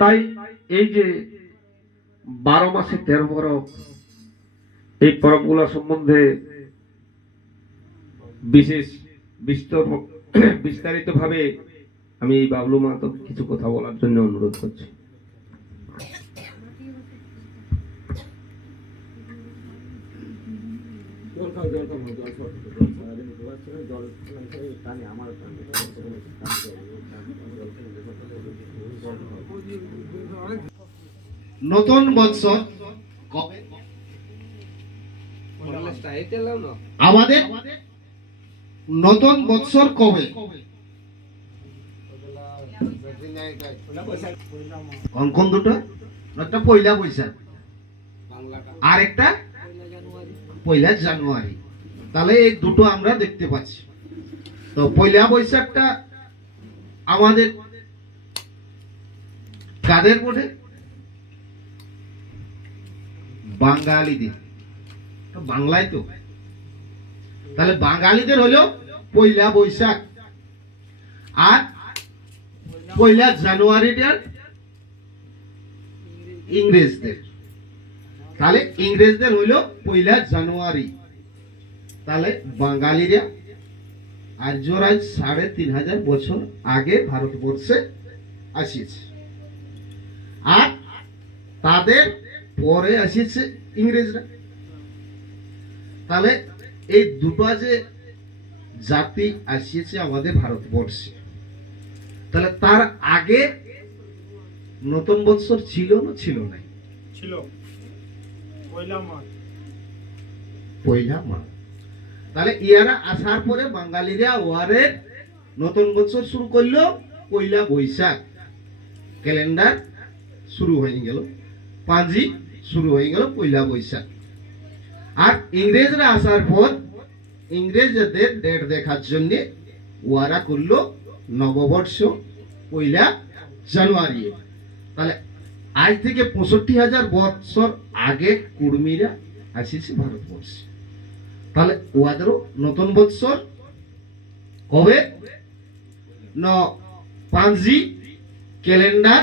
তাই এই যে 12 মাসে 13 পরব, এই পরবগুলো সম্বন্ধে বিস্তারিত ভাবে আমি এই বাবলু মাহাতোকে কিছু কথা বলার জন্য অনুরোধ করছি। নতুন বৎসর কবে? আমাদের নতুন বৎসর কবে? কোন কোন দুটো? একটা পয়লা বৈশাখ আর একটা পয়লা জানুয়ারি। তাহলে এই দুটো আমরা দেখতে পাচ্ছি। তো পয়লা বৈশাখটা আমাদের কাদের বটে? বাঙালিদের। বাংলায় তো, তাহলে বাঙালিদের হলো পয়লা বৈশাখ, আর পয়লা জানুয়ারিটা ইংরেজদের। তাহলে ইংরেজদের হইল পয়লা জানুয়ারি। তাহলে বাঙালিরা আর্যরাজ ৩৫০০ বছর আগে ভারতবর্ষে আসিয়েছে, আর তাদের পরে আসিয়েছে ইংরেজরা। তাহলে এই দুটো যে জাতি আসিয়েছে আমাদের ভারতবর্ষে, তাহলে তার আগে নতুন বৎসর ছিল না ছিল না? ছিল পয়লা মাঘ। পয়লা মাঘ। তাহলে ইয়ারা আসার পরে বাঙালিরা ওয়ারে নতুন বছর শুরু করলো পয়লা বৈশাখ। ক্যালেন্ডার শুরু হয়ে গেল, পাঁজি শুরু হয়ে গেল পয়লা বৈশাখ। আর ইংরেজরা আসার পর ইংরেজদের ডেট দেখার জন্য ওয়ারা করলো নববর্ষ পয়লা জানুয়ারি। তাহলে আজ থেকে ৬৫,০০০ বছর আগে কুর্মীরা আসিছে ভারতবর্ষে। তাহলে ওয়াদেরও নতুন বৎসর কবে? পাঁজি ক্যালেন্ডার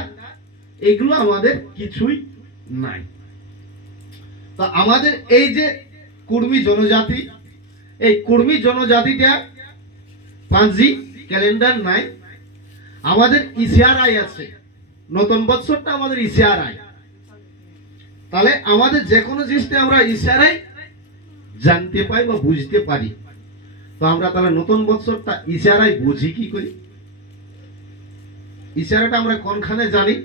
এগুলো আমাদের কিছুই নাই। তো আমাদের এই যে কুর্মী জনজাতি, এই কুর্মী জনজাতিটা পাঁজি ক্যালেন্ডার নাই, আমাদের ইশারায় আছে। নতুন বৎসরটা আমাদের ইশারায়। তাহলে আমাদের যে কোনো জিনিসটা আমরা ইশারায় জানতে পাই বা বুঝতে পারি। তো আমরা তাহলে নতুন বৎসরটা ইশারায় বুঝি কি করি? ইশারাটা আমরা কোনখানে জানি?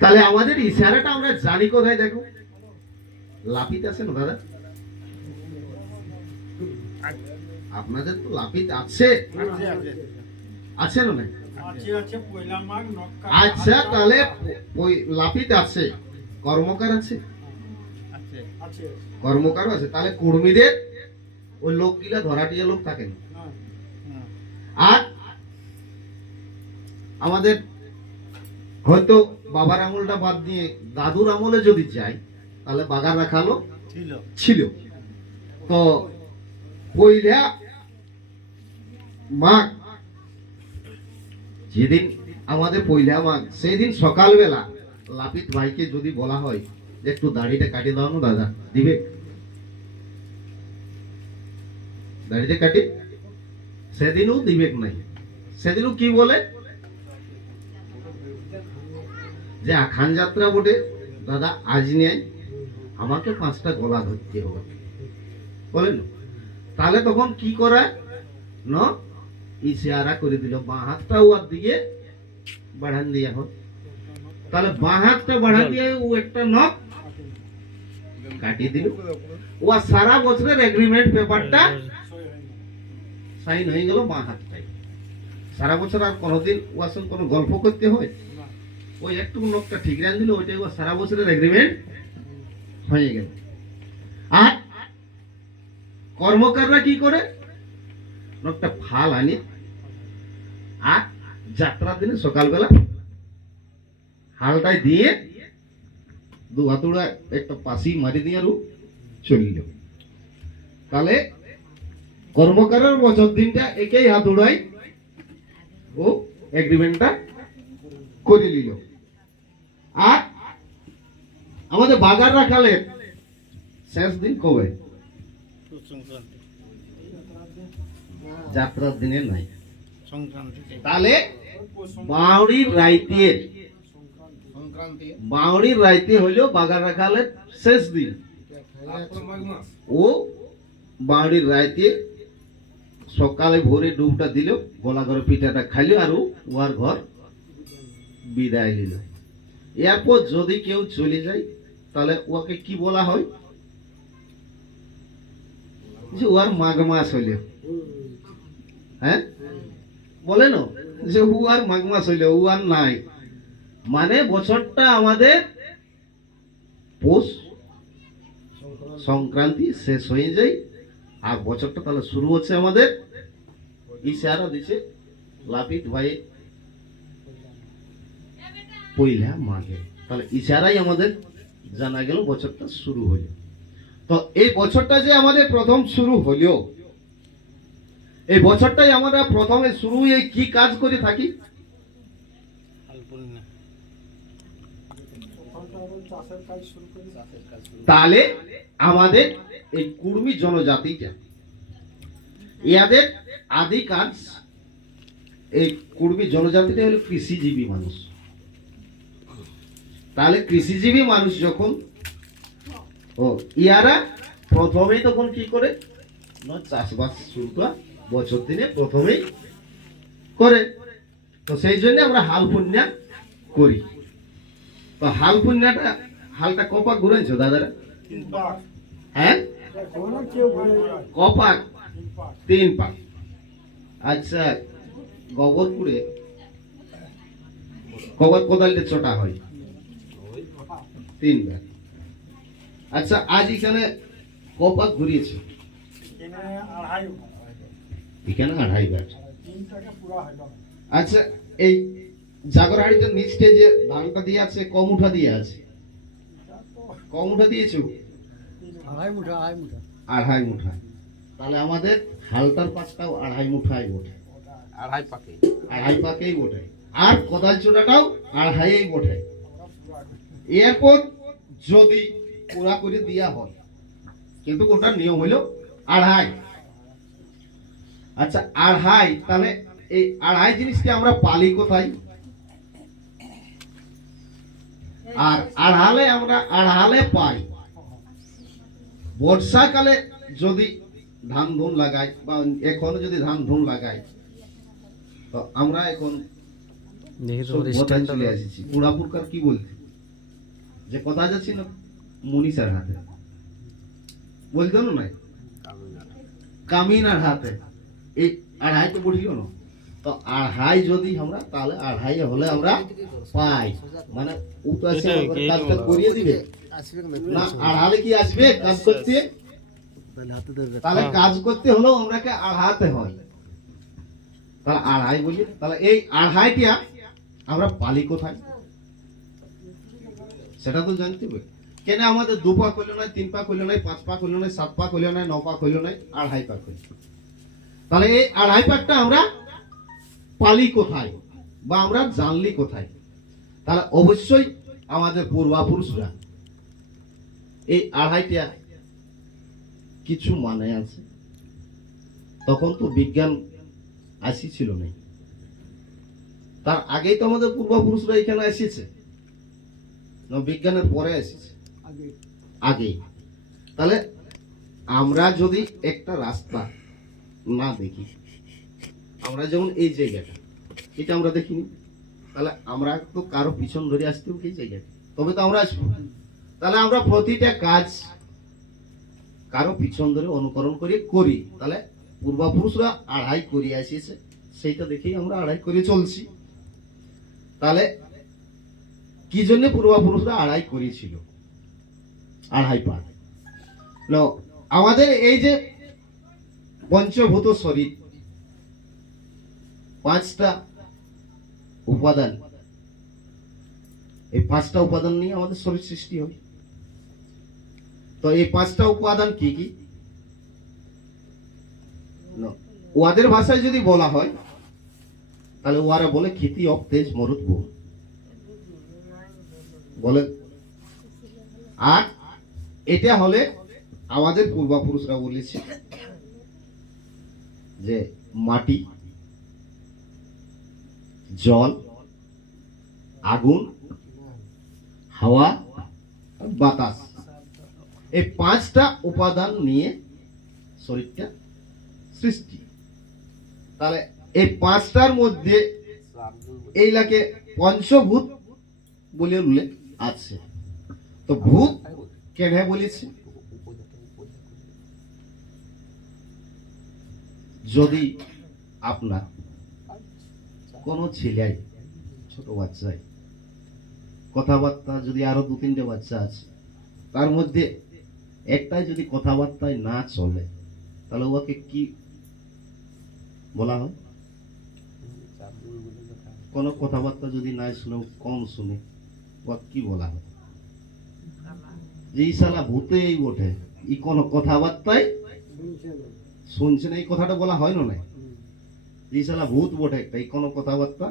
তাহলে আমাদের ইশারাটা আমরা জানি কোথায়? দেখো, লাপিত আছে না দাদা? আপনাদের তো লাপিত আছে, আছে না? আচ্ছা, তাহলে লাপিত আছে, কর্মকার আছে, কর্মকার আছে। তাহলে কর্মীদের ওই লোকগুলা ধরাটিয়া লোক থাকে না। আর আমাদের হয়তো বাবার আমলটা বাদ দিয়ে দাদুর আমলে যদি যাই, তাহলে বাগার রাখালো ছিল। তো পয়লা মাঘ যেদিন আমাদের পয়লা মাঘ, সেই দিন সকালবেলা লাপিত ভাইকে যদি বলা হয় যে একটু দাড়িটা কাটিয়ে দাও না দাদা, দিবে? দাড়িটা কাটি সেদিনও দিবে নাই। সেদিনও কি বলে যে আখান যাত্রা বটে দাদা, আজ নেই, আমাকে 5টা গলা ধরতে হবে, বলেন। তাহলে তখন কি করে না, ইশারা করে দিল, বাঁ হাতটা ওর দিকে বাড়ান দিয়া হোক। তাহলে বাঁ হাতটা বাড়ান দিয়ে ও একটা নখ কাটিয়ে দিল। ও সারা বছরের এগ্রিমেন্ট পেপারটা সাইন হয়ে গেল বাঁ হাতটাই। সারা বছর আর কোনোদিন ওর সঙ্গে কোনো গল্প করতে হয়? ওই একটু নখটা ঠিক রান দিল, ওইটাই ও সারা বছরের এগ্রিমেন্ট হয়ে গেল। আর কর্মকাররা কি করে? নখটা ফাল আনি, আর যাত্রার দিনে সকালবেলা হালটাই দিয়ে দু হাতুড়া একটা পাশি মারি দিয়ে আরো চলিল। তাহলে কর্মকারের বছর দিনটা একই হাতুড়াই ও এগ্রিমেন্টটা করে নিল। আর আমাদের বাজার রাখালের শেষ দিন কবে? সংক্রান্তি যাত্রার দিনে নাই। সংক্রান্তিতে তাহলে বাউড়ির রাইতে, সংক্রান্তি বাউড়ির রাইতে হইল বাগার রাখালের শেষ দিন। ও বাউড়ির রাইতে সকালে ভোরে ডুবটা দিল, গোলা ঘরে পিঠাটা খাইল, আর ওয়ার ঘর বিদায় নিল। এরপর যদি কেউ চলে যায় তাহলে ওকে কি বলা হয়? যে ওয়ার মাঘ মাস হইল। হ্যাঁ বলে না যে ও আর মাঘ মাস হইল, ও আর নাই। মানে বছরটা আমাদের পৌষ সংক্রান্তি শেষ হয়ে যায়, আর বছরটা তাহলে শুরু হচ্ছে আমাদের ইশারা দিছে লাপিত ভাই পয়লা মাঘে। তাহলে ইশারাই আমাদের জানা গেল বছরটা শুরু হইল। তো এই বছরটা যে আমাদের প্রথম শুরু হইল, এই বছরটাই আমরা প্রথমে শুরু এই কি কাজ করে থাকি? আলপনা তাহলে আমাদের এই কুর্মী জনজাতিটা, ইয়াদের আদি কাজ, এই কুর্মী জনজাতিটা হলো কৃষিজীবী মানুষ। তাহলে কৃষিজীবী মানুষ যখন, ও ইয়ারা প্রথমেই তখন কি করে না চাষবাস শুরু করা বছর দিনে প্রথমেই করে। তো সেই জন্য আমরা হাল পুণ্যা করি। তো হাল পুণ্যাটা, হালটা কপাক ঘুরেছ দাদারা? হ্যাঁ কপাক 3 পাক। আচ্ছা গোবরপুরে গোবর কোদালটা ছোটা হয় 3 বার। আচ্ছা আজ এখানে কপাক ঘুরিয়েছে? এখানে 2.5 বার। আচ্ছা এই জাগরহাড়িটার নিচে যে ধানটা দিয়ে আছে কম উঠা দিয়ে আছে, কম উঠা দিয়েছো? 2.5 মুঠা। তাহলে আমাদের হালটার পাকটাও 2.5 মুঠাই ওঠে, 2.5 পাকেই ওঠে। আর কোদাল চোটাটাও 2.5 ওঠে। এরপর যদি পুরা করে দেওয়া হয়, কিন্তু ওটার নিয়ম হইল 2.5। আচ্ছা 2.5, তাহলে এই 2.5 জিনিসটা আমরা পালি কোথায়? আর 2.5 আমরা 2.5 পাই বর্ষাকালে যদি ধান ধুন লাগাই, বা এখন যদি ধান ধুন লাগাই। তো আমরা এখন সভ্যতায় চলে এসেছি। পুরাপুরকার কি বলতে যে কথা যাচ্ছি না মনীষার হাতে, বলতো না নাই কামিনার হাতে। এই 2.5 তো বুঝিও না। তো 2.5 যদি আমরা, তাহলে 2.5 হলে আমরা পাই, মানে ও তো এসে আমাদের কাজটা করিয়ে দিবে না। 2.5 কি আসবে কাজ করতে? তাহলে কাজ করতে হলো আমরাকে 2.5 হয়। তাহলে 2.5 বলি। তাহলে এই 2.5টা আমরা পালি কোথায় সেটা তো জানতে হবে। কেন আমাদের 2 পাক হইল না, 3 পাক হইল না, 5 পাক হইল না, 7 পাক হইল না, 9 পাক হইল না, 2.5 পাক হইল। তাহলে এই 2.5 পাকটা আমরা পালি কোথায় বা আমরা জানলি কোথায়? তাহলে অবশ্যই আমাদের পূর্বপুরুষরা এই 2.5টা কিছু মানে আছে। তখন তো বিজ্ঞান আসিছিল না, তার আগেই তো আমাদের পূর্বপুরুষরা এখানে এসেছে না, বিজ্ঞানের পরে এসেছে আগেই। তাহলে আমরা যদি একটা রাস্তা না দেখি, আমরা যেমন এই জায়গাটা এটা আমরা দেখিনি, তাহলে আমরা তো কারো পিছন ধরে আসতে হবে এই জায়গাটা, তবে তো আমরা আসবো। তাহলে আমরা প্রতিটা কাজ কারো পিছন ধরে অনুকরণ করে করি। তাহলে পূর্বপুরুষরা 2.5 করে আসিয়েছে, সেইটা দেখেই আমরা 2.5 করে চলছি। তাহলে কি জন্য পূর্বপুরুষরা 2.5 করেছিল? 2.5 পাক। আমাদের এই যে পঞ্চভূত শরীর, 5টা উপাদান, এই 5টা উপাদান নিয়ে আমাদের শরীর সৃষ্টি হয়। তো এই 5টা উপাদান কি কি? ওদের ভাষায় যদি বলা হয় তাহলে ওরা বলে খিতি অব তেজ মরুত বউ বলে। আর এটা হলে আমাদের পূর্বপুরুষরা বলেছে যে মাটি, জল, আগুন, হাওয়া, আর বাতাস, এই পাঁচটা উপাদান নিয়ে শরীরটা সৃষ্টি। তাহলে এই পাঁচটার মধ্যে এইটাকে পঞ্চভূত বলে উল্লেখ আছে। তো ভূত কেন বলেছে? যদি আপনার কোনো ছেলে, ছোট বাচ্চায় কথাবার্তা, যদি আরো দু তিনটে বাচ্চা আছে, তার মধ্যে একটাই যদি কথাবার্তায় না চলে, তাহলে ওকে কি বলা হয়? কোনো কথাবার্তা যদি না শুনে, কম শুনে, ওকে কি বলা হয়? যে এই শালা ভূতেই বটে, ই কোনো কথাবার্তায় শুনছে না, এই কথাটা বলা হয় না? যে শালা ভূত বটে একটা, এই কোনো কথাবার্তা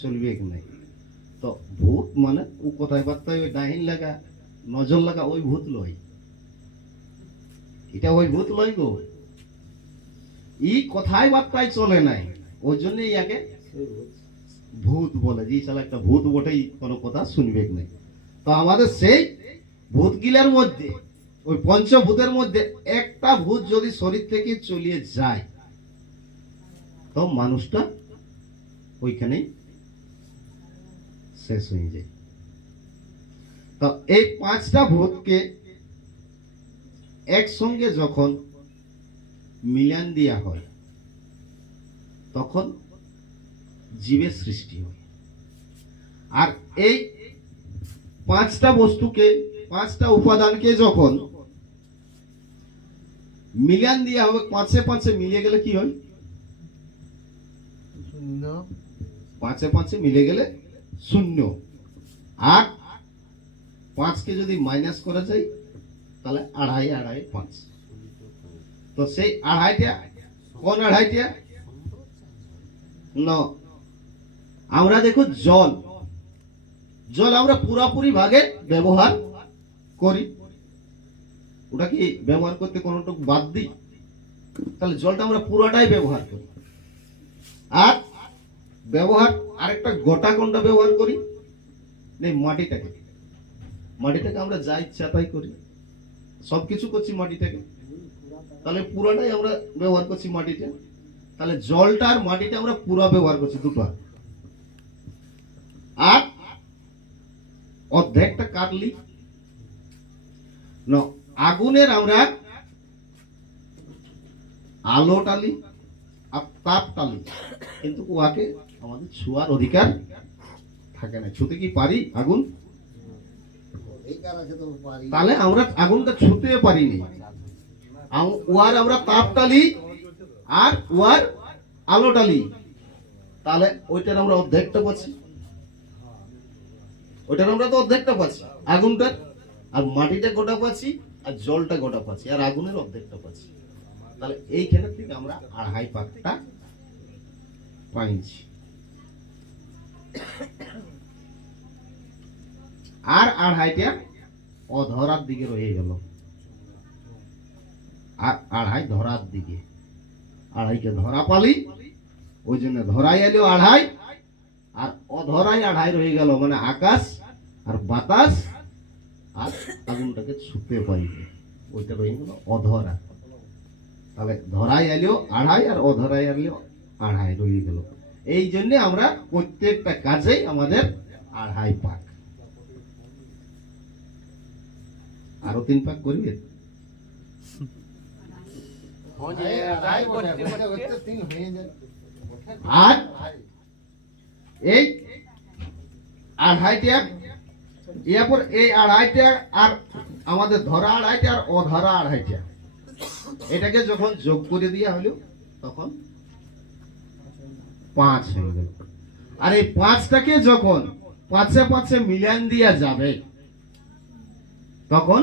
চলবে কি নাই? তো ভূত মানে ও কথাবার্তায় ওই ডাহিন লাগা, নজর লাগা, ওই ভূত লয়। এটা ওই ভূত লয় গো, ই কথাই বার্তায় চলে নাই, ওই জন্য ইয়াকে ভূত বলে। যে শালা একটা ভূত বটেই, কোনো কথা শুনবে কি নাই। তো আমাদের সেই ভূত গিলার মধ্যে, ওই পঞ্চভূতের মধ্যে একটা ভূত যদি শরীর থেকে চলিয়ে যায়, তো মানুষটা ওইখানেই শেষ হয়ে যায়। তো এই পাঁচটা ভূতকে একসঙ্গে যখন মিলান দেওয়া হয়, তখন জীবের সৃষ্টি হয়। আর এই পাঁচটা বস্তুকে, পাঁচটা উপাদানকে যখন মিলান দেওয়া হবে, পাঁচে পাঁচে মিলিয়ে গেলে কি হয়? পাঁচে পাঁচে মিলে গেলে শূন্য। আর পাঁচকে যদি মাইনাস করা যায়, তাহলে আড়াই আড়াই পাঁচ। তো সেই আড়াইটা কোন আড়াইটা? না, আমরা দেখো জল, জল আমরা পুরাপুরি ভাগে ব্যবহার করি। ওটা কি ব্যবহার করতে কোনটুকু বাদ দিই? তাহলে জলটা আমরা পুরাটাই ব্যবহার করি। আর ব্যবহার আরেকটা গোটা কোনটা ব্যবহার করি? নেই, মাটিটাকে। মাটিটাকে আমরা যা ইচ্ছা তাই করি, সবকিছু করছি মাটিটাকে। তাহলে পুরাটাই আমরা ব্যবহার করছি মাটিটা। তাহলে জলটা আর মাটিটা আমরা পুরা ব্যবহার করছি, দুটো। আর অর্ধেকটা কাটলি না, আগুনের আমরা আলো টালি আর তাপ টালি, কিন্তু উহাকে আমাদের ছোঁয়ার অধিকার থাকে না। ছুতে কি পারি আগুন? তাহলে আমরা আগুনটা ছুতে পারিনি। উহার আমরা তাপ টালি আর উহার আলো টালি, তাহলে ওইটার আমরা অর্ধেকটা পাচ্ছি। ওইটার আমরা তো অর্ধেকটা পাচ্ছি আগুনটার, আর মাটিটা গোটা পাচ্ছি, আর জলটা গোটা পাচ্ছি, আর আগুনের অর্ধেকটা পাচ্ছি। তাহলে এইখানে থেকে আমরা আড়াই পাকটা পাইছি। আর আড়াইটা অধরার দিকে রয়ে গেল, আর আড়াই ধরার দিকে। আড়াইকে ধরা পালি, ওই জন্য ধরাই এলো আড়াই, আর অধরাই আড়াই রয়ে গেল, মানে আকাশ আর বাতাস আর আগুনটাকে ছুতে পারিবে, ওইটা রয়ে গেল অধরা। তাহলে ধরাই এলো আড়াই, আর অধরাই এলো আড়াই রয়ে গেল। এই জন্য আমরা প্রত্যেকটা কাজেই আমাদের আড়াই পাক। আরো 3 পাক করবে। আর এই আড়াইটা, এরপর এই আড়াইটা আর আমাদের ধরা আড়াইটা আর অধরা আড়াইটা, এটাকে যখন যোগ করে দেওয়া হলো, তখন 5 হয়ে গেল। আর এই 5টাকে যখন পাঁচে পাঁচে মিলান দেওয়া যাবে, তখন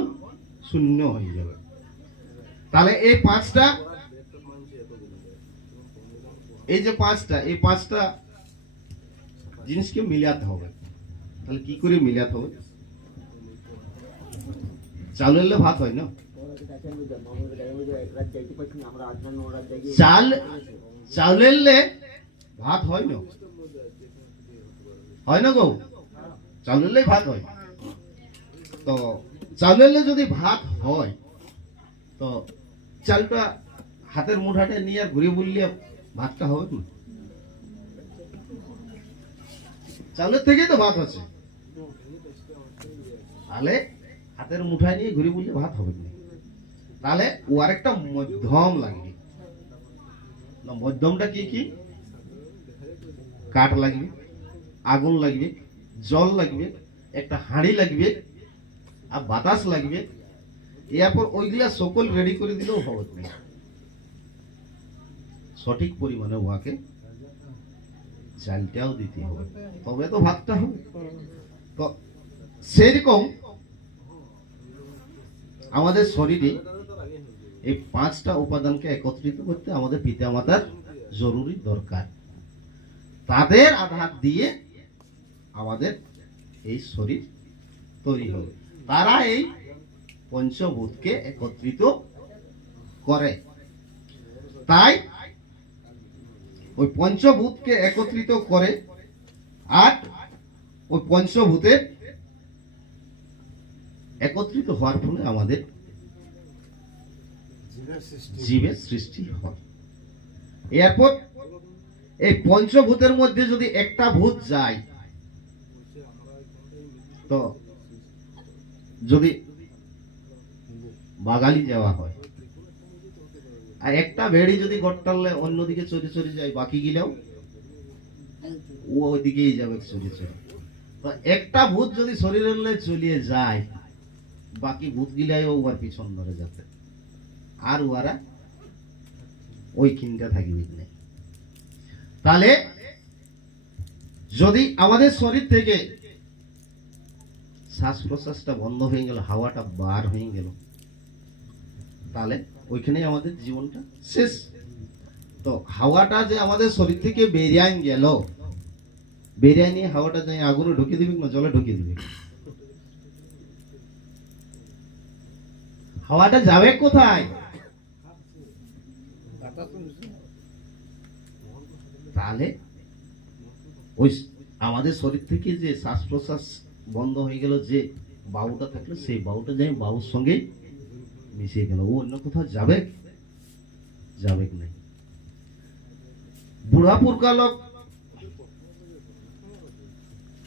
শূন্য হয়ে যাবে। তাহলে এই 5টা, এই যে 5টা, এই 5টা জিনিসকে মিলাতে হবে। তাহলে কি করে মিলাতে হবে? চাউল এলে ভাত হয় না? চাল চাউলেরলে ভাত হয় না, হয় না গো? চাউলেরলে ভাত হয়। তো চাউলেরলে যদি ভাত হয় তো চালটা হাতের মুঠাটা নিয়ে আর ঘুরে বললে ভাতটা হবে না? চাউলের থেকেই তো ভাত আছে, তাহলে হাতের মুঠায় নিয়ে ঘুরে বললে ভাত হবে না। তাহলে ও আরেকটা মধ্যম লাগবে। না, মধ্যমটা কি কি? কাঠ লাগবে, আগুন লাগবে, জল লাগবে, একটা হাঁড়ি লাগবে, আর বাতাস লাগবে। এরপর ওইগুলা সকল রেডি করে দিলেও হবে না। সঠিক পরিমাণে ওয়াকে চালটাও দিতে হবে, তবে তো ভাতটা হবে। তো সেরকম আমাদের শরীরে এই 5টা উপাদানকে একত্রিত করতে আমাদের পিতামাতার জরুরি দরকার। তাদের আধার দিয়ে আমাদের এই শরীর তৈরি হবে। তারা এই পঞ্চভূতকে একত্রিত করে। তাই ওই পঞ্চভূতকে একত্রিত করে, আর ওই পঞ্চভূতের একত্রিত হওয়ার ফলে আমাদের জীবের সৃষ্টি হয়। এরপর এই পঞ্চভূতের মধ্যে যদি একটা ভূত যায়, তো যদি বাগালি যাওয়া হয়, আর একটা ভেড়ি যদি গট্টালে অন্যদিকে চলে চলে যায়, বাকি গিলাও ও ওইদিকেই যাবে চলে চলে। তো একটা ভূত যদি শরীরের চলিয়ে যায়, বাকি ভূত গিলাই ওর পিছন ধরে যাবে, আর ওরা ওইখানটা থাকবে না। তাহলে যদি আমাদের শরীর থেকে শ্বাস প্রশ্বাসটা বন্ধ হয়ে গেল, হাওয়াটা বার হয়ে গেল, তাহলে ওইখানে আমাদের জীবনটা শেষ। তো হাওয়াটা যে আমাদের শরীর থেকে বেরিয়ে গেল, বেরিয়ে নিয়ে হাওয়াটা যাই আগুনে ঢুকে দিবি না জলে ঢুকে দিবি? হাওয়াটা যাবে কোথায়? তাহলে ওই আমাদের শরীর থেকে যে শ্বাস প্রশ্বাস বন্ধ হয়ে গেল, যে বায়ুটা থাকলো, সেই বায়ুটা যাই বায়ুর সঙ্গে মিশিয়ে গেল, ও অন্য কোথাও যাবে? যাবে না। বুড়াপুর কালক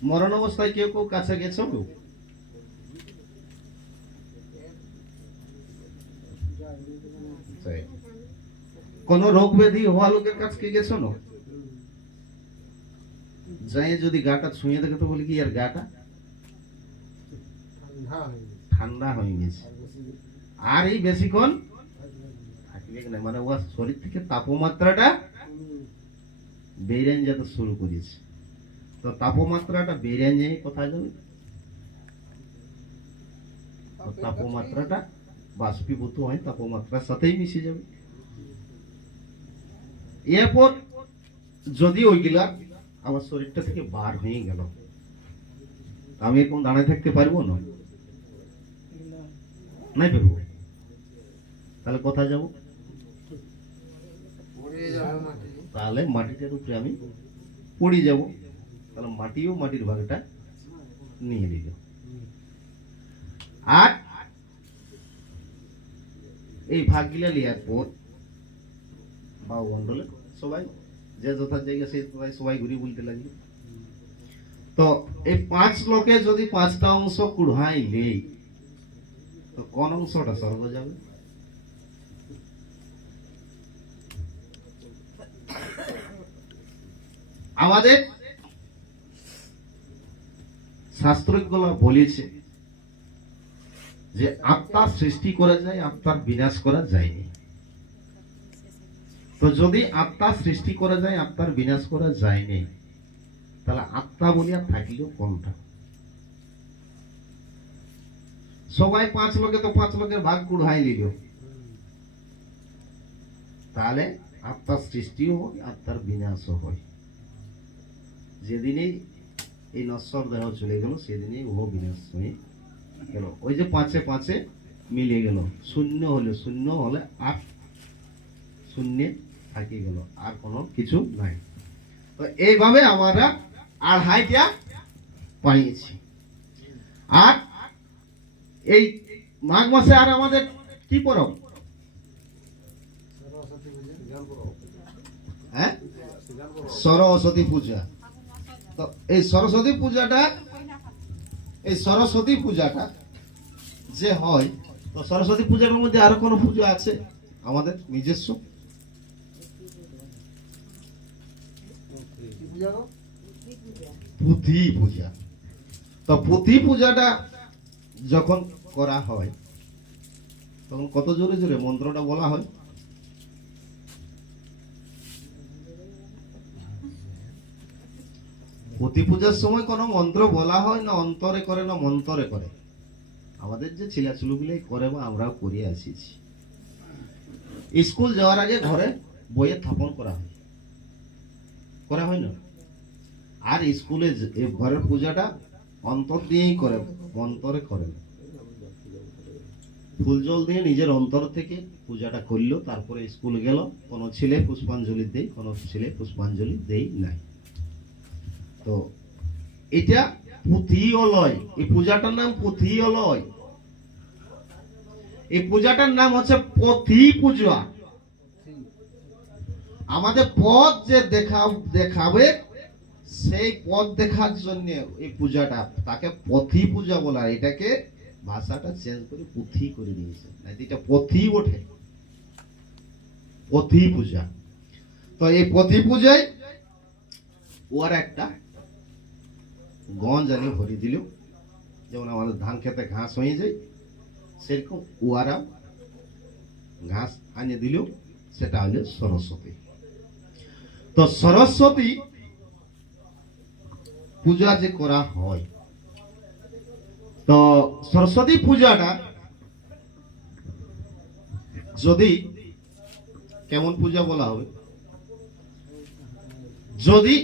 মরণ অবস্থায় কেউ কেউ কাছে গেছো? কোন রোগ ব্যাধি হওয়া লোকের কাছে গেছো না? যাই যদি গাটা ছুঁয়ে দেখে তো বলি কি আর গাটা ঠান্ডা হয়ে গেছে, আর এই বেশিক্ষণ থাকবে না, মানে ও শরীর থেকে তাপমাত্রাটা বেড়ে যেতে শুরু করেছে। তো তাপমাত্রাটা বেড়ে নিয়ে কোথায় যাবে? তাপমাত্রাটা বাষ্পীভূত হয়, তাপমাত্রার সাথেই মিশে যাবে। এরপর যদি ওইগুলা আমার শরীরটা থেকে বার হয়ে গেল, আমি এখন দাঁড়ায় থাকতে পারবো না? নাই পারবো। তাহলে কোথায় যাব? তাহলে মাটিটার উপরে আমি পড়ে যাব। তাহলে মাটিও মাটির ভাগটা নিয়ে নিল। আর এই ভাগগুলা লিয়ার পর বায়ুমণ্ডলে সবাই যে যথা জায়গা সেই সবাই ঘুরে বলতে লাগলো। তো এই 5 লোকে যদি 5টা অংশ কুড়াই নেই, তো কোন অংশটা স্বর্গ যাবে? আমাদের শাস্ত্রজ্ঞরা বলেছে যে আত্মার সৃষ্টি করা যায়, আত্মার বিনাশ করা যায়নি। তো যদি আত্মার সৃষ্টি করা যায়, আত্মার বিনাশ করা যায়নি, তাহলে আত্মা বলিয়া থাকলেও কোনটা? সবাই 5 লোকে তো 5 লোকের ভাগ কুড়াই নিল, তাহলে আত্মার সৃষ্টিও হয়, আত্মার বিনাশও হয়। যেদিনেই এই নশ্বর দেহ চলে গেল, সেদিনেই ও বিনাশ হয়ে গেল। ওই যে 5-এ 5 মিলে গেল, শূন্য হলে 8 শূন্যে থাকি গেল, আর কোনো কিছু নাই। তো এইভাবে আমরা 2.5টা পাইয়েছি। আর এই মাঘ মাসে আর আমাদের কি পরব? হ্যাঁ, সরস্বতী পূজা। তো এই সরস্বতী পূজাটা যে হয়, তো সরস্বতী পূজার মধ্যে আরো কোনো পুজো আছে আমাদের নিজস্ব? পুঁথি পূজা। তো পুঁথি পূজাটা যখন করা হয় তখন কত জোরে জোরে মন্ত্রটা বলা হয়? পুঁথি পূজার সময় কোনো মন্ত্র বলা হয় না অন্তরে করে না মন্তরে করে? আমাদের যে ছেলেগুলো করে বা আমরাও করে আসিছি। স্কুল যাওয়ার আগে ঘরে বইয়ে স্থাপন করা হয় না? আর স্কুলে ঘরের পূজাটা অন্তর দিয়েই করে, মন্তরে করে না। ফুল জল দিয়ে নিজের অন্তর থেকে পূজাটা করলো, তারপরে স্কুল গেল। কোনো ছেলে পুষ্পাঞ্জলি দেয়, কোনো ছেলে পুষ্পাঞ্জলি দেই নাই। তো এটা পুঁথি অলয়, এই পূজাটার নাম পুঁথি অলয়। এই পূজাটার নাম হচ্ছে পথি পূজা। আমাদের পথ যে দেখাবে, সেই পথ দেখার জন্য এই পূজাটা, তাকে পথি পূজা বলা। এটাকে ভাষাটা চেঞ্জ করে পুঁথি করে দিয়েছে, এটা পথি ওঠে, পথি পূজা। তো এই পথি পূজায় ওর একটা গঞ্জ আনি ভরি দিল, যেমন আমাদের ধান খেতে ঘাস হয়ে যায়, সেরকম ওয়ারা ঘাস আনিয়ে দিল। সেটা হলো সরস্বতী। তো সরস্বতী পূজা যে করা হয়, তো সরস্বতী পূজাটা যদি কেমন পূজা বলা হবে? যদি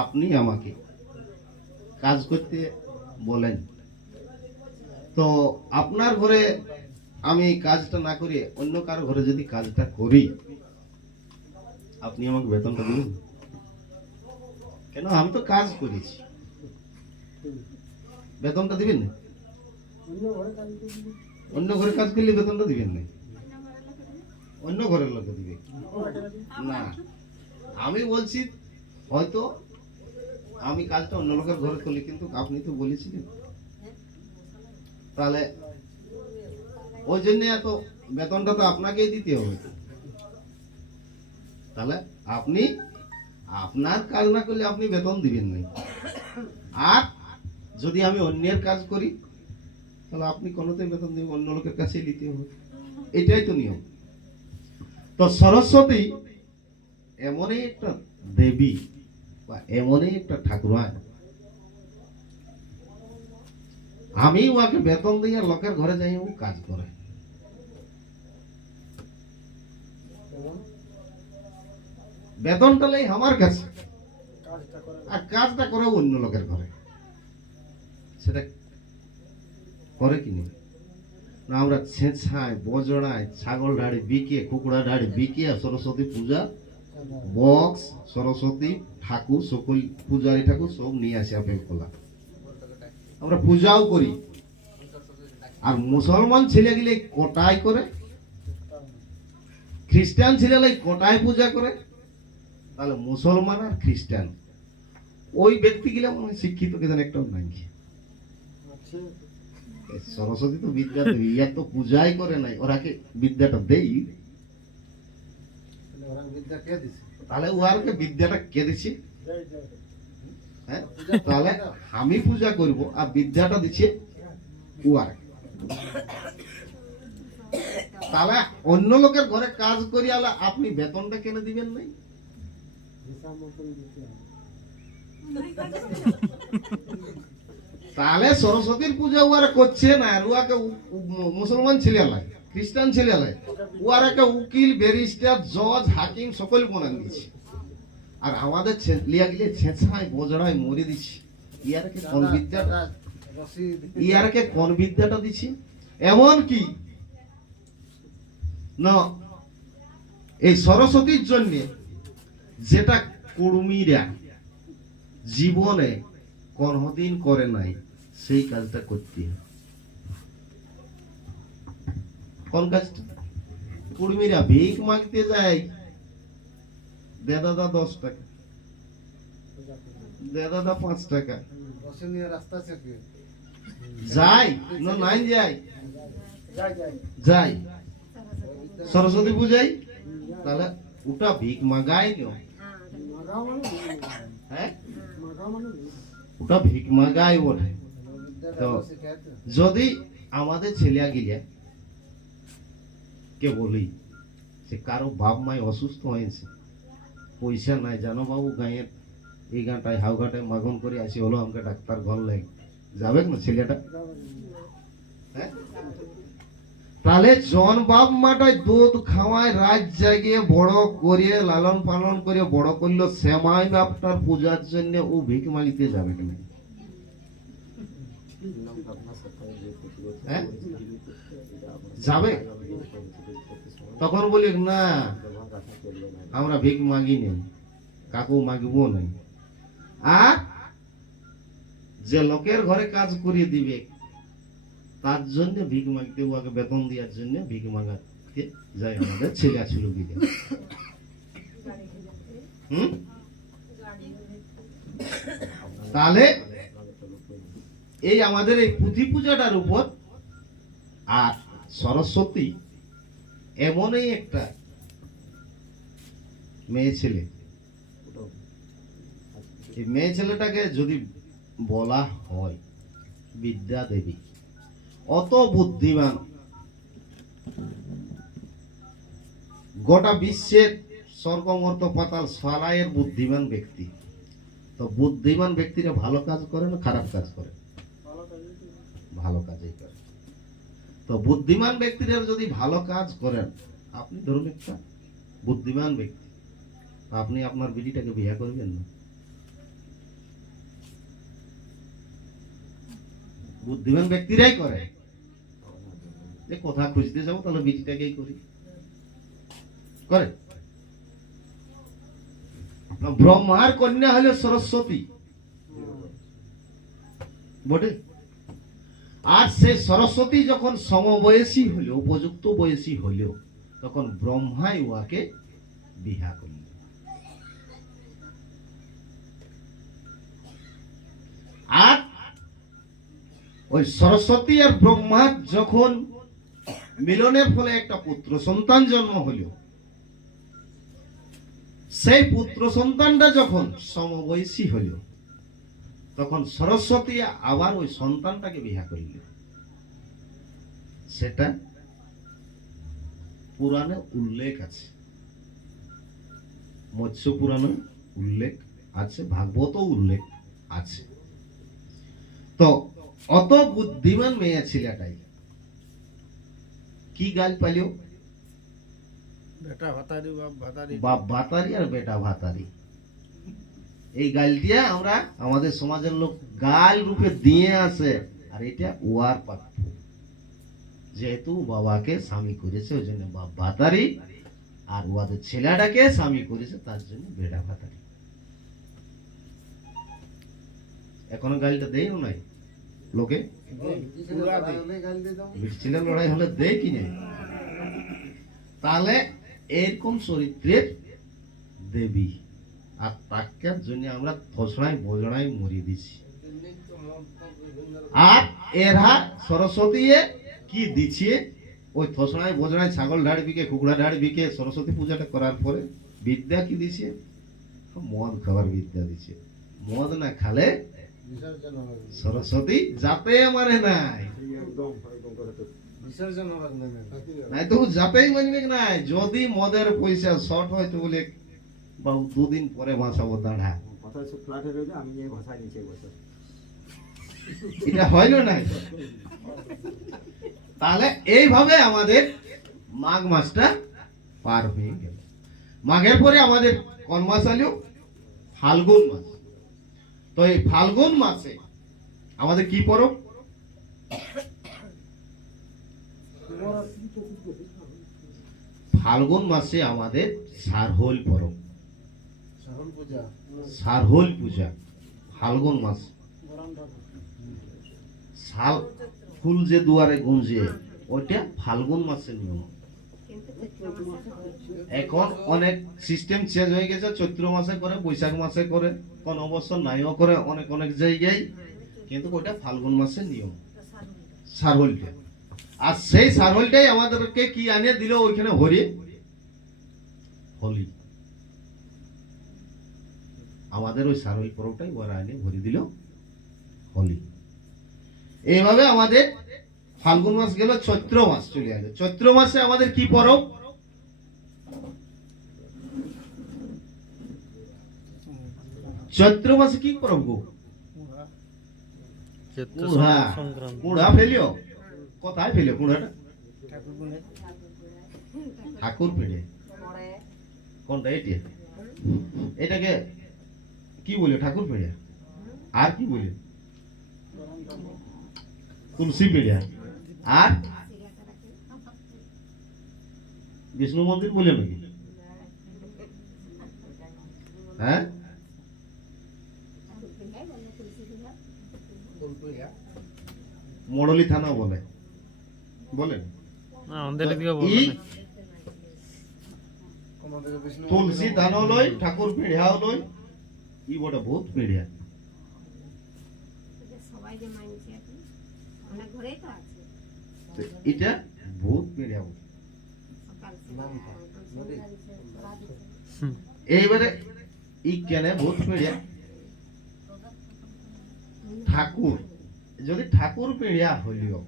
আপনি আমাকে কাজ করতে বলেন, তো আপনার ঘরে আমি কাজটা না করি অন্য কারো ঘরে যদি কাজটা করি, আপনি আমাকে বেতনটা দিবেন? কেন? আমি তো কাজ করেছি, বেতনটা দিবেন না? অন্য ঘরে কাজ করলে বেতনটা দিবেন না? অন্য ঘরের লোকে দিবে না। আমি বলছি হয়তো আমি কাজটা অন্য লোকের ঘরে করি, কিন্তু আপনি তো বলেছিলেন, তাহলে ওই জন্য এত বেতনটা তো আপনাকেই দিতে হবে। তাহলে আপনি আপনার কাজ না করলে আপনি বেতন দিবেন না। আর যদি আমি অন্যের কাজ করি, তাহলে আপনি কোনোতেই বেতন দিবেন, অন্য লোকের কাছেই নিতে হবে। এটাই তো নিয়ম। তো সরস্বতী এমনই একটা দেবী বা এমনই একটা ঠাকুরান, আমি ওকে বেতন দিয়ে লোকের ঘরে যাই ও কাজ করে। বেতনটা নেই আমার কাছে, আর কাজটা করে অন্য লোকের ঘরে। সেটা করে কি না? আমরা ছেঁচায় বজড়ায় ছাগল ডাড়ি বিকিয়ে, কুকুড়া ডাড়ি বিকিয়ে সরস্বতী পূজা বক্স, সরস্বতী ঠাকুর, সকল পূজারী ঠাকুর সব নিয়ে আসি আপেল কলা, আমরা পূজাও করি। আর মুসলমান ছেলেগুলি কোটায় করে, খ্রিস্টান ছেলেগুলি কোটায় পূজা করে। তাহলে মুসলমান আর খ্রিস্টান ওই ব্যক্তিগুলো মনে হয় শিক্ষিত কে যেন একটাও নাই। সরস্বতী তো বিদ্যা দেবী, ইয়া তো পূজাই করে নাই, ওরাকে বিদ্যাটা দেই। তাহলে ওয়ারকে বিদ্যাটা কে দিচ্ছে? হ্যাঁ, তাহলে আমি পূজা করব আর বিদ্যাটা দিচ্ছে ওয়ার। তাহলে অন্য লোকের ঘরে কাজ করি, আলা আপনি বেতনটা কেন দিবেন নাই? তাহলে সরস্বতীর পূজা ওরা করছে না, আর ওয়াকে মুসলমান ছেলে লাই, খ্রিস্টান ছেলে লাই, ওয়ারাকে উকিল, ব্যারিস্টার, জজ, হাকিম সকল বনান দিচ্ছে। আর আমাদের লিয়া গিয়ে ছেঁচায় বজড়ায় মরে দিচ্ছে। ইয়ারকে কোন বিদ্যাটা দিচ্ছি? এমন কি না এই সরস্বতীর জন্য যেটা কুর্মীরা জীবনে কোনদিন করে নাই সেই কাজটা করতে হয়। কোন কাজটা? কুর্মীরা ভিক মাগতে যায়, দে দাদা 10 টাকা, দে দাদা 5 টাকা, রাস্তা থেকে যায় না নাই যায় যায় সরস্বতী পূজায়, তাহলে ওটা ভিক মাগাই নিও, হ্যাঁ ওটা ভিক মাগাই বলে। তো যদি আমাদের ছেলে গিয়া কে বলি সে কারো বাপ মাই অসুস্থ হয়েছে, পয়সা নাই, জানো বাবু গাঁয়ের এই গাঁটায় হাওঘাটায় মাগন করে আসি হলো আমাকে ডাক্তার ঘর লাগে, যাবে না ছেলেটা? হ্যাঁ? তাহলে জন বাপ মাটায় দুধ খাওয়ায়, রাত জাগিয়ে বড় করে লালন পালন করে বড় করলো, শ্যামাই বাপটার পূজার জন্য ও ভিক মাগিতে যাবে কেন? হ্যাঁ? যাবে? তখন বলি না আমরা ভিক মাগি নেই, কাকু মাগিবো নাই। আর যে লোকের ঘরে কাজ করিয়ে দিবে তার জন্য ভিক মাগতে, ওকে বেতন দেওয়ার জন্য ভিক মাগাতে যায় আমাদের ছেলে ছিল গিয়ে। তাহলে এই আমাদের এই পুঁথি পূজাটার উপর আর সরস্বতী এমনই একটা মেয়ে ছেলে, এই মেয়ে ছেলেটাকে যদি বলা হয় বিদ্যা দেবী, অত বুদ্ধিমান, গোটা বিশ্বের স্বর্গমর্ত পাতাল সারায়ের বুদ্ধিমান ব্যক্তি। তো বুদ্ধিমান ব্যক্তিরা ভালো কাজ করে না খারাপ কাজ করে? ভালো কাজই করে। তো বুদ্ধিমান ব্যক্তিরা যদি ভালো কাজ করেন, আপনি ধরুন একটা বুদ্ধিমান ব্যক্তি, আপনি আপনার বিটিটাকে বিয়ে করবেন না? বুদ্ধিমান ব্যক্তিরাই করে, যে কথা খুঁজতে যাবো তাহলে বিটিটাকেই করি, করে। ব্রহ্মার কন্যা হলো সরস্বতী বটে। আর সেই সরস্বতী যখন সমবয়সী হইল, উপযুক্ত বয়সী হইল, তখন ব্রহ্মাই উহাকে বিহা করল। আর ওই সরস্বতী আর ব্রহ্মা যখন মিলনের ফলে একটা পুত্র সন্তান জন্ম হইল, সেই পুত্র সন্তানটা যখন সমবয়সী হইল, তখন সরস্বতী আবার ওই সন্তানটাকে বিয়া করল। সেটা পুরাণে উল্লেখ আছে, মৎস্য পুরাণে উল্লেখ আছে, ভাগবত উল্লেখ আছে। তো অত বুদ্ধিমান মেয়ে ছেলেটাই কি গাল পাইল? বেটা ভাতারি বাপ ভাতারি, বাপ ভাতারি আর বেটা ভাতারি। এই গালটিয়া আমরা আমাদের সমাজের লোক গাল রূপে দিয়ে আসে, আর এটা ওয়ার প্রাপ্য। যেহেতু বাবাকে স্বামী করেছে ওই জন্য বাপ ভাতারি, আর ওদের ছেলেটাকে স্বামী করেছে তার জন্য বেটা ভাতারি। এখনো গালটা দেয় না নাই লোকে? ছেলে লড়াই হলে দেয় কি নেই? তাহলে এরকম চরিত্রের দেবী, আর তার জন্য আমরা থসড়াই বজড়াই মরি দিছি। আর এরা সরস্বতী কি দিচ্ছে, ওই থসড়াই বজড়াই ছাগল ঢাড় বিকে, কুকুড়া ঢাড় বিকে সরস্বতী পূজাটা করার পরে বিদ্যা কি দিছে? মদ খাবার বিদ্যা দিছে। মদ না খালে সরস্বতী যাতে মারে নাই, নাই তো যাতেই মানবে নাই। যদি মদের পয়সা শর্ট হয় তো বলে বাবু 2 দিন পরে ভাসাবো দাঁড়া, এটা হইল নাই। তাহলে এইভাবে আমাদের মাঘ মাসটা পার হয়ে গেল। মাঘের পরে আমাদের কোন মাস আলো? ফাল্গুন মাস। তো এই ফাল্গুন মাসে আমাদের কি পরব? ফাল্গুন মাসে আমাদের সারহোল পরব, শ্রাবণ পূজা সারহোল পূজা ফাল্গুন মাস। শাল ফুল যে দুয়ারে গুঞ্জে ওইটা ফাল্গুন মাসের নিয়ম। এখন অনেক সিস্টেম চেঞ্জ হয়ে গেছে, চৈত্র মাসে করে, বৈশাখ মাসে করে, কোন বছর নাইও করে অনেক অনেক জায়গায়, কিন্তু ওটা ফাল্গুন মাসের নিয়ম সারহোলটা। আর সেই সারহোলটাই আমাদেরকে কি আনিয়ে দিল ওইখানে হরি হোলি। আমাদের ওই সারহোল পরবটাই ওরা আনিয়ে ভরি দিল হোলি। এইভাবে আমাদের ফাল্গুন মাস গেল, চৈত্র মাস চলে আসবে। চৈত্র মাসে আমাদের কি পরব? চৈত্র মাসে কি পরব গো? কুড়া। কুড়া ফেলিও, কোথায় ফেলিও কুড়াটা? ঠাকুর গুণে ঠাকুর পেড়ে। কোনটা? এটি এটাকে কি বলে? ঠাকুর পেড়ে। আর কি বলে? তুলসী পেড়িয়া। আর বিষ্ণু মন্দির বলে নাকি? হ্যাঁ, মোড়লি থানা বলে, বলেন ই আমাদের বিষ্ণু তুলসী ধানও লই, ঠাকুর পিড়িয়াও লই, ই বটে ভূত পিড়িয়া। সবাই যে মানছে এখন অনেক ঘরেই তো আছে তো এটা ভূত পিড়িয়া বলে। সকাল নামটা নদী এইবারে ই কেনে ভূত পিড়িয়া? ঠাকুর যদি ঠাকুর পিড়িয়া হইলিও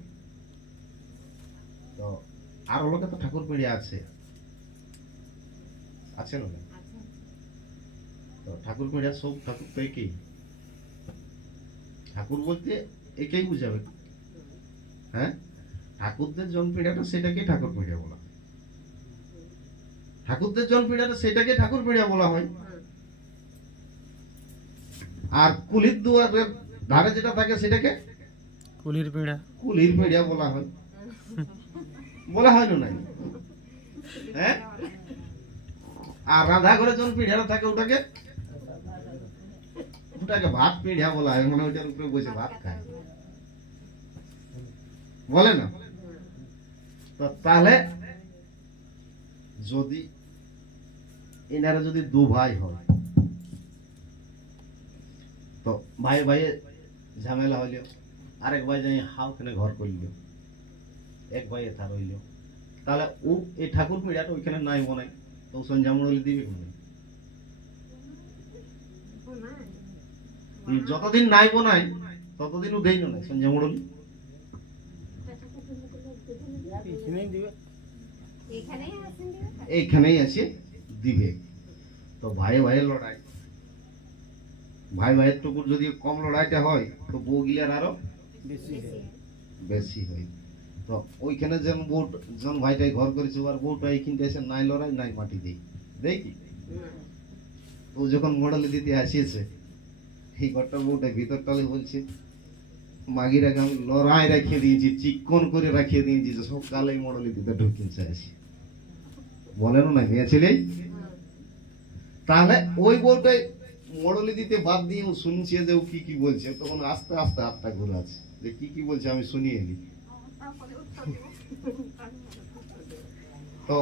তো আর লোকে তো ঠাকুর পিড়িয়া আছে, আছে না? তো ঠাকুর পিড়িয়া সব ঠাকুর তো একই। ঠাকুর বলতে একেই বুঝাবে। হ্যাঁ, ঠাকুরদের জন পিড়িয়াটা সেটাকে ঠাকুর পিড়িয়া বলা হয়। ঠাকুরদের জন পিড়িয়াটা সেটাকে ঠাকুর পিড়িয়া বলা হয়। আর কুলির দুয়ারের ধারে যেটা থাকে সেটাকে কুলির পিড়া কুলির পিড়িয়া বলা হয়। বলা হয় না নাই? হ্যাঁ, আর রাধা ঘরে যখন পিড়িয়াটা থাকে ওটাকে ওটাকে ভাত পিড়িয়া বলা হয়, মানে ওটার উপরে বসে ভাত খায়, বলে না? তো তাহলে যদি এনারা যদি দু ভাই হয় তো ভাই ভাই ঝামেলা হইল, আরেক ভাই যাই হাওখানে ঘর করল, এক ভাই এথা রইল, তাহলে ও এই ঠাকুর পিড়াটা ওইখানে নাই বনাই তো সঞ্জামড়লি দিবে কোন? যতদিন নাই বনাই ততদিন ও দেই না সঞ্জামড়লি। এখানেই দিবে এখানেই আছেন দিবে এইখানেই আসে দিবে। তো ভাই ভাইয়ের লড়াই, ভাই ভাইয়ের টুকুর যদি কম লড়াইটা হয় তো বউ গিলার আরো বেশি বেশি হয়। তো ওইখানে যেন বউ জন ভাইটাই ঘর করেছে আর বউটা এইখানটা এসে নাই লড়াই নাই মাটি দেই দেখি। ও যখন মোড়ালি দিতে আসিয়েছে এই ঘরটা বউটা ভিতর টালে বলছে মাগিরাকে আমি লড়াই রাখিয়ে দিয়েছি, চিকন করে রাখিয়ে দিয়েছি, যে সকালে মোড়ালি দিতে ঢুকিনছে আসি, বলেন না মেয়ে ছেলে? তাহলে ওই বউটাই মোড়লি দিতে বাদ দিয়ে ও শুনছে যে ও কি কি বলছে, তখন আস্তে আস্তে হাতটা ঘুরে আছে যে কি কি বলছে আমি শুনিয়ে নি। তো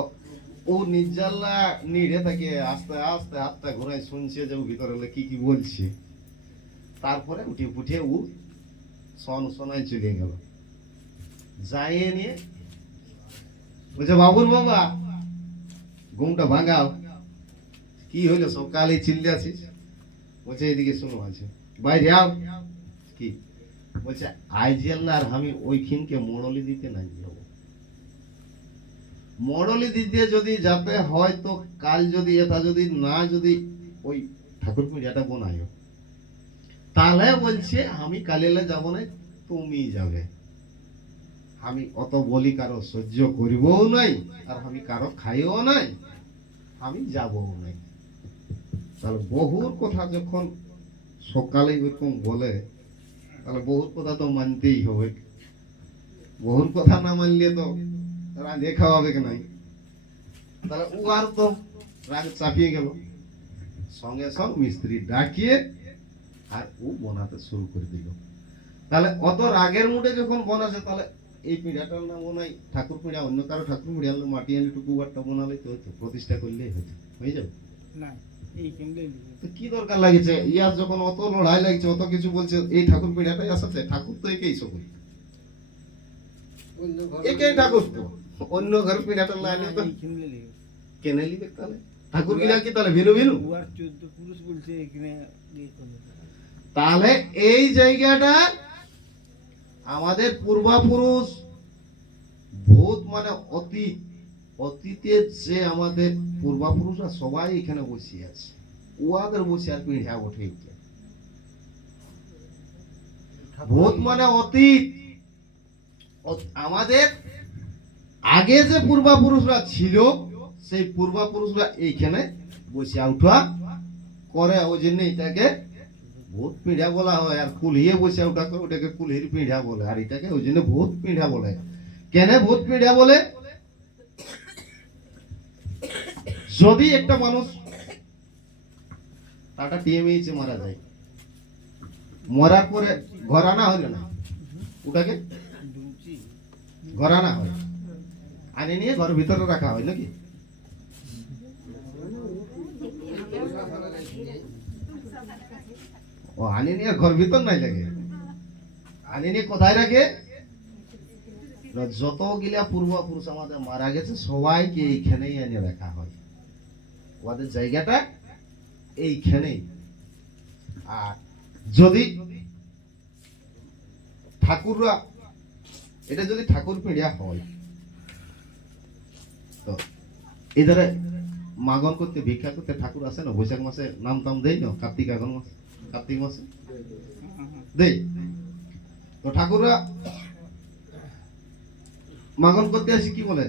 ও নির্জাল্লা নিড়ে থাকে আস্তে আস্তে হাতটা ঘুরায় শুনছে যে ও ভিতরে কি কি বলছে। তারপরে উঠে উঠে ও শোনায় চলে গেল, যাইয়ে নিয়ে বলছে বাবুর বাবা ঘুমটা ভাঙাও, কি হইলো সকালে চিল্লে আছিস? বলছে এদিকে শুনো আছে বাইরে আও। কি বলছে? আইজিয়াল্লা আর আমি ওইখানকে মোড়লি দিতে নাই যাবো, মোড়লি দিতে যদি যাতে হয় তো কাল যদি এটা যদি না যদি ওই ঠাকুর পূজাটা বোনায় তাহলে বলছে আমি কালিলে যাব না, তুমি যাবে। আমি অত বলি কারো সহ্য করিবও নাই আর আমি কারো খাইও নাই, আমি যাবও নাই। তাহলে বহুর কথা যখন সকালে এরকম বলে তাহলে বহুর কথা তো মানতেই হবে। বহুর কথা না মানলে তো রাঁধে খাওয়াবে কি নাই, তাহলে ও আর তো রাগ চাপিয়ে গেল। সঙ্গে সঙ্গ মিস্ত্রি ডাকিয়ে আর ও বানাতে শুরু করে দিল। তাহলে অত রাগের মুডে যখন বানাছে, তাহলে এই পিঁড়াটার নাম নাই ঠাকুর পিঁড়া, অন্য কারো ঠাকুর পিঁড়া হলে মাটি আনি টুকু বারটা বানালে তো হতো, প্রতিষ্ঠা করলেই হতো, হয়ে যাবে। না এই কিনলেই দিবে। তো কি দরকার লাগছে ইয়ার, যখন অত লড়াই লাগছে, অত কিছু বলছে, এই ঠাকুর পিঁড়াটাই আসাতে, ঠাকুর তো একেই সকল, অন্য ঘর একেই ঠাকুর তো, অন্য ঘর পিঁড়াটা না, লাইনে তো এই কিনলে দিবে। কেনে নিবে। তাহলে ঠাকুর পিঁড়া কি তাহলে ভিনু ভিনু? ও আর 14 পুরুষ বলছে এখানে ইয়ে করবে। তাহলে এই জায়গাটা আমাদের পূর্বপুরুষ, ভূত মানে অতীত, অতীতের যে আমাদের পূর্বপুরুষরা সবাই এখানে বসে আছে, ওদের বসে আর পিঁড়া ওঠে। ভূত মানে অতীত, আমাদের আগে যে পূর্বপুরুষরা ছিল, সেই পূর্বপুরুষরা এইখানে বসে উঠা করে, ওই জন্য এটাকে ভূত পিঁড়া বলা হয়। আর কুলিয়ে বসে উঠা করে, ওটাকে কুলির পিঁড়া বলে। আর এটাকে ওই জন্য ভূত পিঁড়া বলে। কেন ভূত পিঁড়া বলে? যদি একটা মানুষ টাটা টিএমএইচে মারা যায়, মরার পরে ঘরানা হইল না, ওটাকে ডুমচি ঘরানা হয়, আনে নিয়ে ঘর ভিতরে রাখা হয় নাকি? ও আনে নিয়ে ঘর ভিতর নাই লাগে, আনে নিয়ে কোথায় রাখে? যত গিলা পূর্বপুরুষ আমাদের মারা গেছে সবাইকে এইখানেই এনে রাখা হয়, ওদের জায়গাটা এইখানেই। আর যদি ঠাকুররা, এটা যদি ঠাকুর পিঁড়িয়া হয়, তো এধারে মাগন করতে, ভিক্ষা করতে ঠাকুর আসে না, বৈশাখ মাসে নাম টাম দেই না, কার্তিক আঘন মাসে, কার্তিক মাসে দেই। তো ঠাকুররা মাগন করতে আসি কি বলে,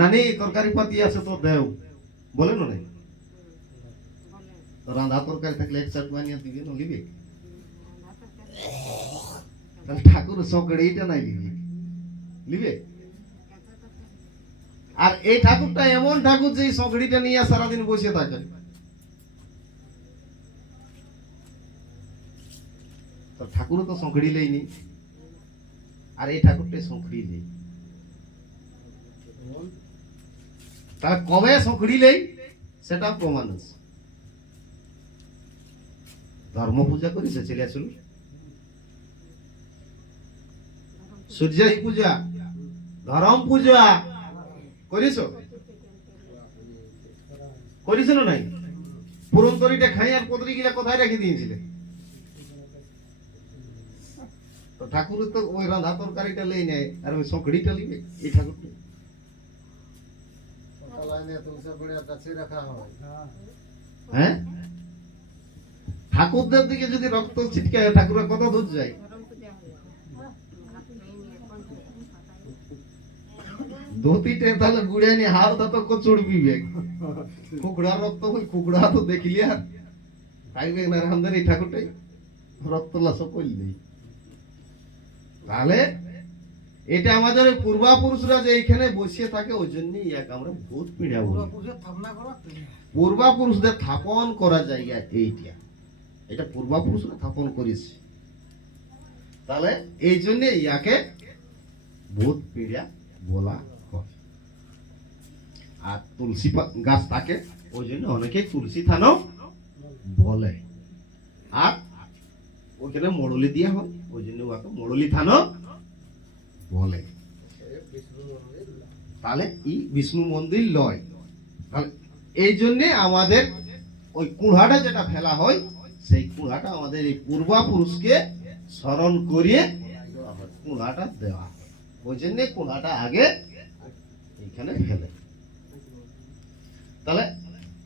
নানি তরকারি পাতি আছে তো দেও, বলে না নাই? রাঁধা তরকারি থাকলে এক চাট বানিয়ে দিবি না, লিবি? তাহলে ঠাকুর সকড়িটা নাই লিবি, লিবে? আর এই ঠাকুরটা এমন ঠাকুর যে সকড়িটা নিয়ে সারাদিন বসে থাকে। তো ঠাকুরও তো সকড়ি লেইনি, আর এই ঠাকুরটাই সকড়ি নেই। তাহলে কবে সকড়ি লেই সেটা প্রমাণ আছে। ধর্ম পূজা করেছে ছেলে আসলে, সূর্যই পূজা, ধরম পূজা করিস, করিস না নাই? পুরন তরিটা খাই আর পদরি গিলা কোথায় রেখে দিয়েছিলে? তো ঠাকুর তো ওই রাঁধা তরকারিটা লেই নেয়, আর ওই সকড়িটা লিবে এই ঠাকুরটা। হ্যাঁ, ঠাকুরদের দিকে যদি রক্ত ছিটকায়, ঠাকুরের কত দূর যায়? গরম পূজা হলো হাত নেই এখন ধুতিতে তাহলে গুড়ে নি হাও তা তো কচুড় বিবে, কুকুড়া রক্ত হই, কুকুড়া তো দেখিলি আর থাকবে না। আমাদের এই ঠাকুরটাই রক্ত লাশ করলেই, তাহলে এটা আমাদের পূর্বপুরুষরা যে এইখানে বসে থাকে, ওই জন্যই এক আমরা ভূত পিঁড়া বলি। পূর্বপুরুষদের স্থাপন করা জায়গা এইটা, এটা পূর্বপুরুষরা স্থাপন করেছে। তাহলে এই জন্য ইয়াকে ভূত পিঁড়া বলা হয়। আর তুলসী গাছ থাকে, ওই জন্য অনেকে তুলসী থানো বলে। আর ওখানে মড়লি দিয়া হয়, ওই জন্য ওকে মড়লি থানো বলে। তাহলে এই বিষ্ণু মন্দির লয়। তাহলে এই জন্য আমাদের ওই কুড়াটা যেটা ফেলা হয়, সেই কুড়াটা আমাদের এই পূর্বপুরুষকে স্মরণ করিয়ে কুড়াটা দেওয়া হয়। ওই জন্য কুড়াটা আগে এখানে ফেলে। তাহলে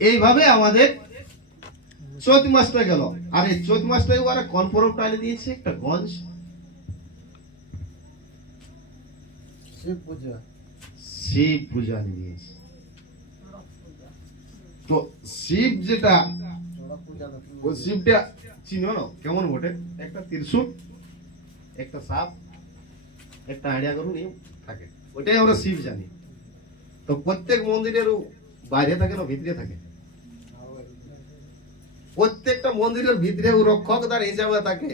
এইভাবে আমাদের চৈত মাসটা গেল। আর এই চৈত মাসটাই ওরা কোন পরবটা এনে দিয়েছে? একটা গঞ্জ, শিব পূজা, শিব পূজা এনে দিয়েছে। তো শিব যেটা, ওই শিবটা চিনো না কেমন বটে? একটা ত্রিশূল, একটা সাপ, একটা আড়িয়া গরু নিয়ে থাকে। ওটাই আমরা শিব জানি। তো প্রত্যেক মন্দিরের বাইরে থাকে না ভিতরে থাকে? প্রত্যেকটা মন্দিরের ভিতরে ও রক্ষকদার হিসাবে থাকে।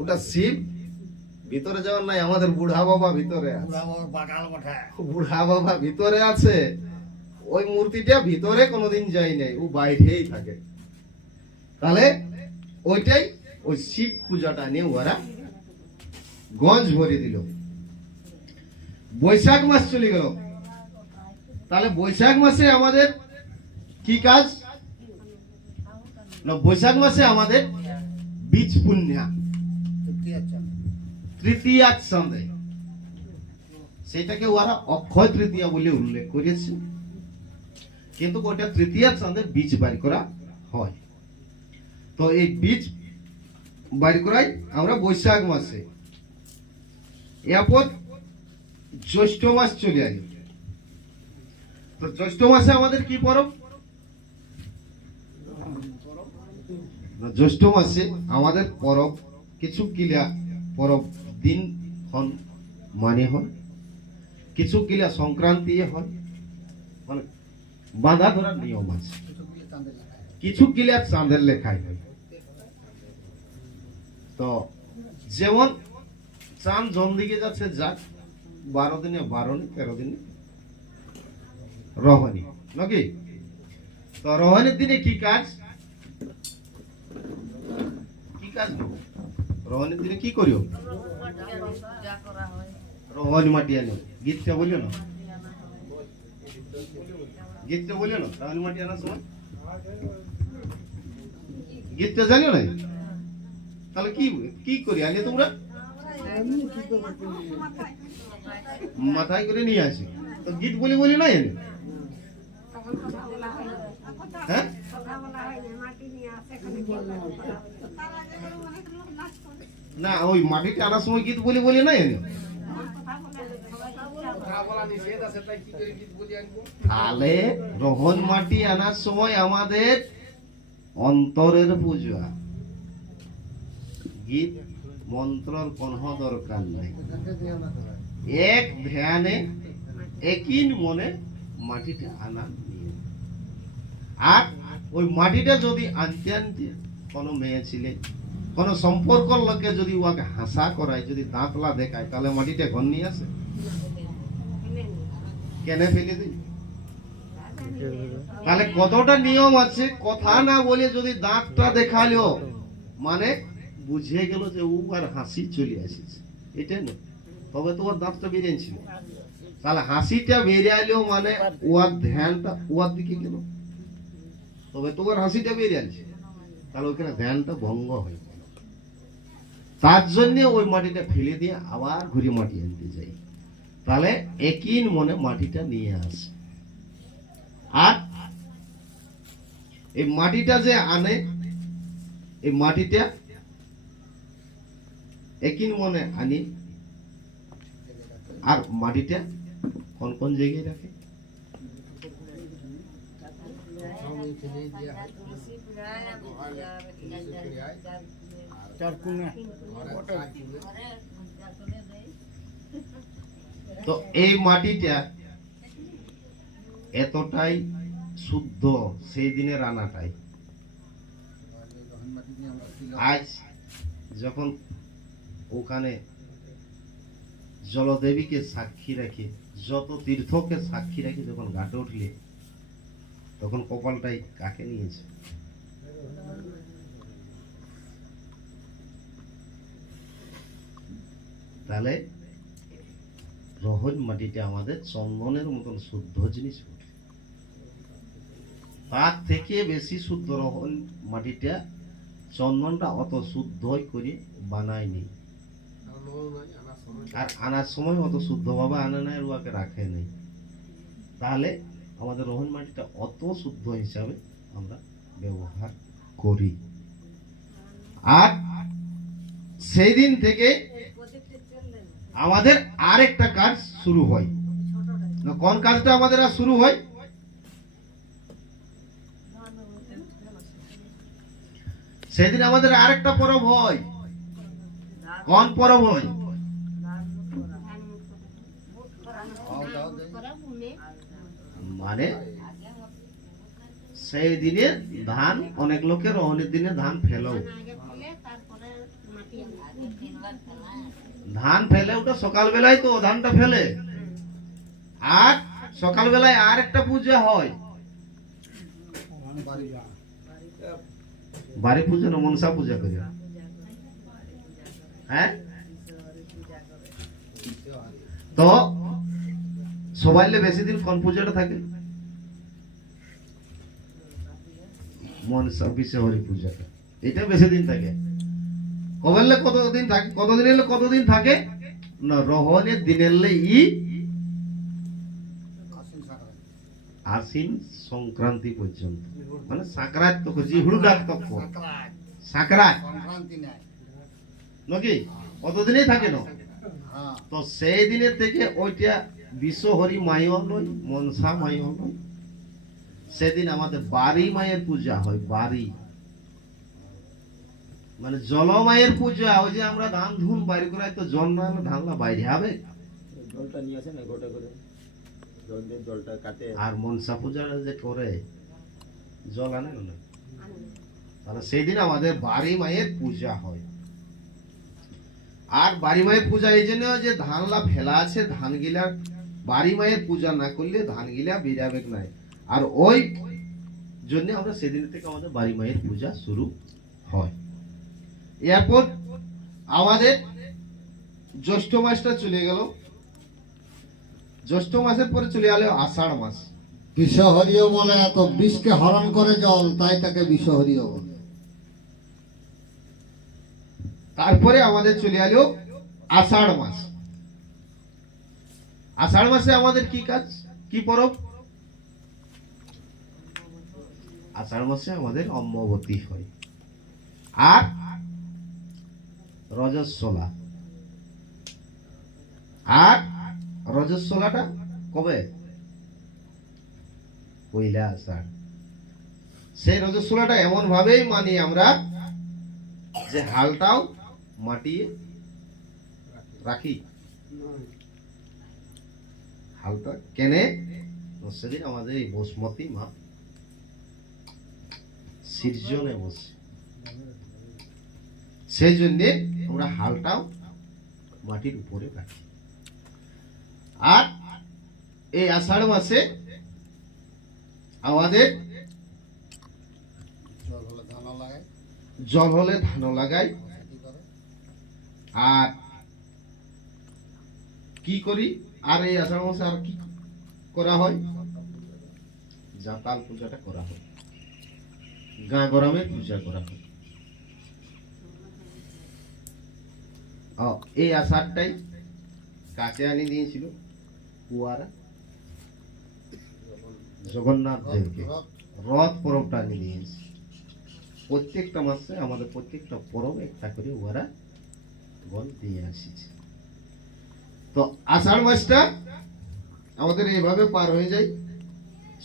ওটা শিব ভিতরে যাওয়ার নাই, আমাদের বুড়া বাবা ভিতরে আছে। বাগাল মাঠা বুড়া বাবা ভিতরে আছে, ওই মূর্তিটা ভিতরে কোনোদিন যায় নাই, ও বাইরেই থাকে। তাহলে ওইটাই ওই শিব পূজাটা নিয়ে ওরা গঞ্জ ভরে দিল। বৈশাখ মাস চলে গেল। তাহলে বৈশাখ মাসে আমাদের কি কাজ? না, বৈশাখ মাসে আমাদের বীজ পূর্ণিমা, তৃতীয়া সন্ধ্যে, সেটাকে ওরা অক্ষয় তৃতীয়া বলে উল্লেখ করেছে। কিন্তু ওটা তৃতীয়া সন্ধ্যে বীজ বাড়ি করা হয়। তো এই বীজ বাড়ি করাই আমরা বৈশাখ মাসে। এরপর জ্যৈষ্ঠ মাস চলে আসে। তো জ্যৈষ্ঠ মাসে আমাদের কি পরব? জ্যৈষ্ঠ মাসে আমাদের পরব কিছু কিলা পরব দিন হন মানে হন, কিছু কিলা সংক্রান্তি হন, মানে বাঁধা ধরার নিয়ম আছে, কিছু কিলা চাঁদের লেখায় হয়। তো যেমন চাঁদ জন দিকে যাচ্ছে, যাক 12 দিনে 12, 13 দিনে রহনী নাকি? তো রহনীর দিনে কি কাজ? কি কাজ রহনীর দিনে কি করিও? রহনী মাটি আনো, গীতটা বলিও না, গীতটা বলিও না। রহনী মাটি আনার সময় গীতটা জানিও না? তাহলে কি কি করি আনি তোমরা? মাথায় করে নিয়ে আসি। তো গীত বলি বলি নাই এনে? হ্যাঁ, না ওই মাটিতে আনার সময় গীত বলি বলি নাই এনে? তাহলে রহন মাটি আনার সময় আমাদের অন্তরের পূজা, গীত মন্ত্রর কোন দরকার নাই। এক ধ্যানে একই মনে মাটিটা আনা নিয়ে। আর ওই মাটিটা যদি আনতে আনতে কোনো মেয়ে ছিলে, কোন সম্পর্কর লোকে যদি ওকে হাসা করায়, যদি দাঁতলা দেখায়, তাহলে মাটিটা ঘর নিয়ে আসে? কেন ফেলে দিই? তাহলে কতটা নিয়ম আছে। কথা না বলে যদি দাঁতটা দেখালো, মানে বুঝে গেল যে ও আর হাসি চলে আসিছে, এটা না, তবে তোমার দাঁতটা বেরিয়েছিল। তাহলে হাসিটা বেরিয়ে আলো মানে ওর ধ্যানটা ওর দিকে গেল, তবে তোমার হাসিটা বেরিয়ে আসছে, তাহলে ওখানে ধ্যানটা ভঙ্গ হয়ে গেল। তার জন্য ওই মাটিটা ফেলে দিয়ে আবার ঘুরে মাটি আনতে যাই। তাহলে একই মনে মাটিটা নিয়ে আসে। আর এই মাটিটা যে আনে, এই মাটিটা একই মনে আনি। আর মাটিটা কোন কোন জায়গায় রাখে? তো এই মাটিটা এতটাই শুদ্ধ সেই দিনের রান্নাটাই। আজ যখন ওখানে জলদেবীকে সাক্ষী রাখি, যত তীর্থকে সাক্ষী রাখি, যখন ঘাটে উঠলে তখন কপালটাই কাকে নিয়েছে? তাহলে রহন মাটিটা আমাদের চন্দনের মতন শুদ্ধ জিনিস, তার থেকে বেশি শুদ্ধ রহন মাটিটা। চন্দনটা অত শুদ্ধ করে বানায়নি, আর আনার সময় অত শুদ্ধভাবে আনে নাই, ওকে রাখে নেই। তাহলে আমাদের রহন মাটিটা অত শুদ্ধ হিসাবে আমরা ব্যবহার করি। আর সেই দিন থেকে আমাদের আরেকটা কাজ শুরু হয়। কোন কাজটা আমাদের আর শুরু হয়? সেদিন আমাদের আরেকটা পরব হয়। কোন পরব হয়? মানে সেই দিনে ধান, অনেক লোকের রহনের দিনে ধান ফেলেও, আগে ফেলে তারপরে মাটি ধান ফেলে ওটা সকাল বেলায় তো ধানটা ফেলে, আর সকাল বেলায় আর একটা পূজা হয়, বাড়ি পূজা না মনসা পূজা করে, হ্যাঁ তো সবাই বেশি দিন কোন পূজাটা থাকে? মনসা বিশ্বহরি পূজাটা, এটা বেশি দিন থাকে। কবেলে কতদিন থাকে? কতদিন এলে কতদিন থাকে না, রহনের দিনের ই আশ্বিন সংক্রান্তি পর্যন্ত, মানে সাকরাত তো জিহুড় ডাক তক সাকরাত নাকি কতদিনই থাকে না, তো সেই দিনের থেকে ওইটা বিশ্বহরি মাইও নয়, মনসা মাইও নয়, সেদিন আমাদের বাড়ি মায়ের পূজা হয়। বাড়ি মানে জলমায়ের পূজা, ওই যে আমরা ধান ধুন বাইরে করে, তো জল না হলে ধান না বাইরে হবে। জলটা নিয়ে আসে না গোটা করে, জল দিয়ে জলটা কাটে। আর মনসা পূজা যে করে জল আনে না, তাহলে সেই দিন আমাদের বাড়ি মায়ের পূজা হয়। আর বাড়ি মায়ের পূজা এই জন্য যে ধানলা ফেলা আছে, ধান গিলা বাড়ি মায়ের পূজা না করলে ধান গিলা বেরাবে নাই, আর ওই জন্য আমরা সেদিন থেকে আমাদের বাড়ি মায়ের পূজা শুরু হয়। এরপর আমাদের জ্যৈষ্ঠ মাসটা চলে গেল, জ্যৈষ্ঠ মাসের পরে চলে গেল আষাঢ় মাস। বিষহরিও বলে, এত বিষকে হরণ করে জল, তাই তাকে বিষহরিও বলে। তারপরে আমাদের চলে গেল আষাঢ় মাস। আষাঢ় মাসে আমাদের কি কাজ, কি পরব? আষাঢ় মাসে আমাদের অম্ববতী হয়, আর রজস্বলা। আর রজস্বলাটা কবে? পয়লা আষাঢ়। সেই রজস্বলাটা এমন ভাবেই মানি আমরা যে হালটাও মাটিয়ে রাখি। হালটা কেনে? সেদিন আমাদের এই বসুমতী মা সৃজনে বসে, সেই জন্যে আমরা হালটাও মাটির উপরে রাখি। আর এই আষাঢ় মাসে আমাদের জল হলে ধান লাগাই। আর কি করি? আর এই আষাঢ় মাসে আর কি করা হয়? জাতাল পূজাটা করা হয়, গাঁ গরমে পূজা করা হয়। এই আষাঢ়টাই কাছে আনি দিয়েছিল কুয়ারা জগন্নাথ দেবকে, রথ পরবটা আনি দিয়েছে। প্রত্যেকটা মাসে আমাদের প্রত্যেকটা পরব একটা করে ওরা বল দিয়ে আসিছে। তো আষাঢ় মাসটা আমাদের এইভাবে পার হয়ে যায়।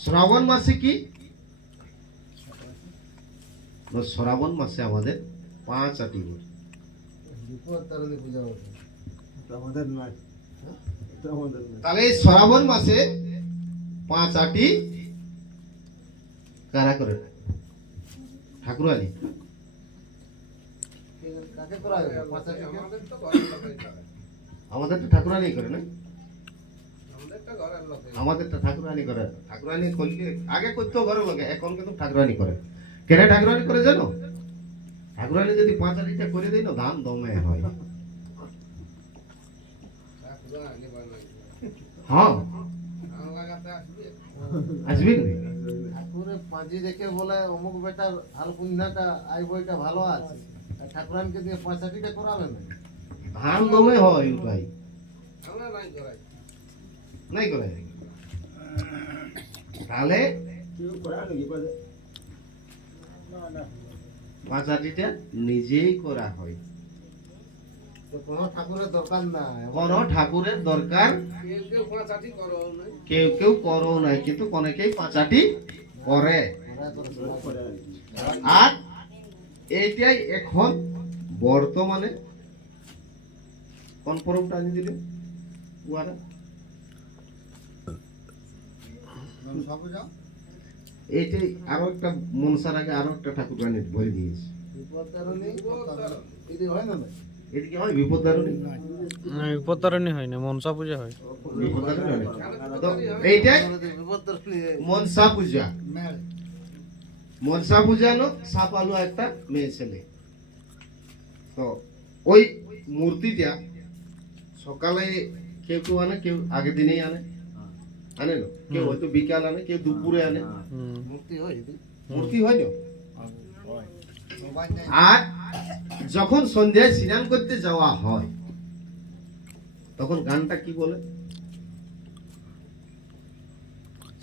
শ্রাবণ মাসে কি? শ্রাবণ মাসে আমাদের 5 আটি করে। আমাদের নয়, আমাদের নয়। তাহলে এই শ্রাবণ মাসে 5 আটি কারা করে? ঠাকুরানি। আমাদের তো ঠাকুরানি করে না, আমাদের তো ঠাকুরানি করে। ঠাকুরানি করলে আগে করতো ঘরে লোকে, এখন কিন্তু ঠাকুরানি করে। কেন ঠাকুরানি করে জানো? ঠাকুরানি যদি 5 আটিটা করে দিই না, ধান দমে হয়। হ্যাঁ আসবি না? ঠাকুরে পাঁজি দেখে বলে অমুক বেটার হাল পুণ্যাটা আই বইটা ভালো আছে, আর ঠাকুরানকে দিয়ে 65টা করাবে না। ধান দমে হয় ওটাই নাই করে। তাহলে কেউ করে নাকি বাজে? 5 আটিটা নিজেই করা হয়, তো কোনো ঠাকুরের দরকার নাই। কোন ঠাকুরের দরকার কেউ কেউ করো নাই, কিন্তু অনেকেই 5 আটি করে। করে আর কি। আর এইটাই এখন বর্তমানে কোন পরবটা আনি দিলে ওরা মনসা পূজা এইটাই আরো একটা মনসার আগে আরো একটা ঠাকুর বানিয়ে ভরে দিয়েছে। বিপদারণী এদি হয় না ভাই? এদিকে হয় বিপদদারণী, বিপত্তারণী হয় না, মনসা পূজা হয়। বিপদদারণী অনেক। তো এইটাই বিপদারণী মনসা পূজা। মেল মনসা পূজা নো সাপ আলু একটা মেয়ে ছেলে। তো ওই মূর্তিটা সকালে কেউ কেউ আনে, কেউ আগের দিনেই আনে, আনে না, কেউ হয়তো বিকাল আনে, কেউ দুপুরে আনে। মূর্তি হয় এদি মূর্তি হয় না। সবাই নেই আর যখন সন্ধ্যায় স্নান করতে যাওয়া হয় তখন গানটা কি বলে?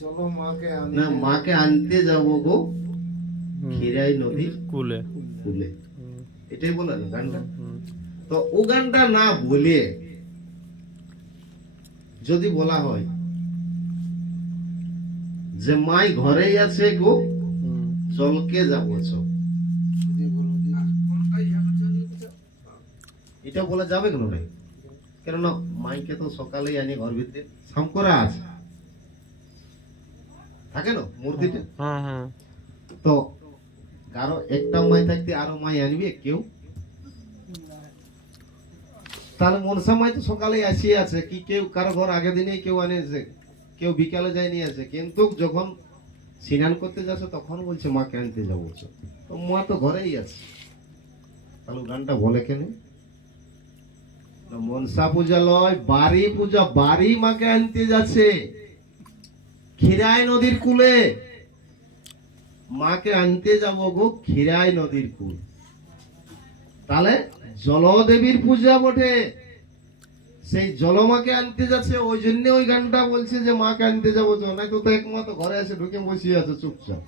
চলো মাকে আনি না, মাকে আনতে যাব গো খিরাই নদীর কুলে। কুলে, এটাই বলে না গানটা। তো ও গানটা না বলে যদি বলা হয় যে মাই ঘরেই আছে গো জলকে যাব চো, এটা বলা যাবে কেন ভাই? কেননা মাইকে তো সকালেই আনি ঘর ভিতরে সাম করা আছে, থাকে না মূর্তিটা। হ্যাঁ হ্যাঁ। তো কারো একটা মাই থাকতে আরো মাই আনবে কেউ? তাহলে মনসা মাই তো সকালে আসিয়ে আছে, কি কেউ কারো ঘর আগে দিনে কেউ আনেছে, কেউ বিকালে যায় নিয়ে আছে, কিন্তু যখন স্নান করতে যাচ্ছে তখন বলছে মাকে আনতে যাবো। তো মা তো ঘরেই আছে, তাহলে গানটা বলে কেন? না, মনসা পূজা লয়, বাড়ি পূজা। বাড়ি মাকে আনতে যাচ্ছে খিরাই নদীর কূলে, মাকে আনতে যাব গো খিরাই নদীর কূল। তাহলে জলদেবীর পূজা বটে, সেই জলমাকে আনতে যাচ্ছে, ওই জন্য ওই গানটা বলছে যে মাকে আনতে যাবো। তো না তো একমাত্র ঘরে এসে ঢুকে বসিয়ে আছে চুপচাপ,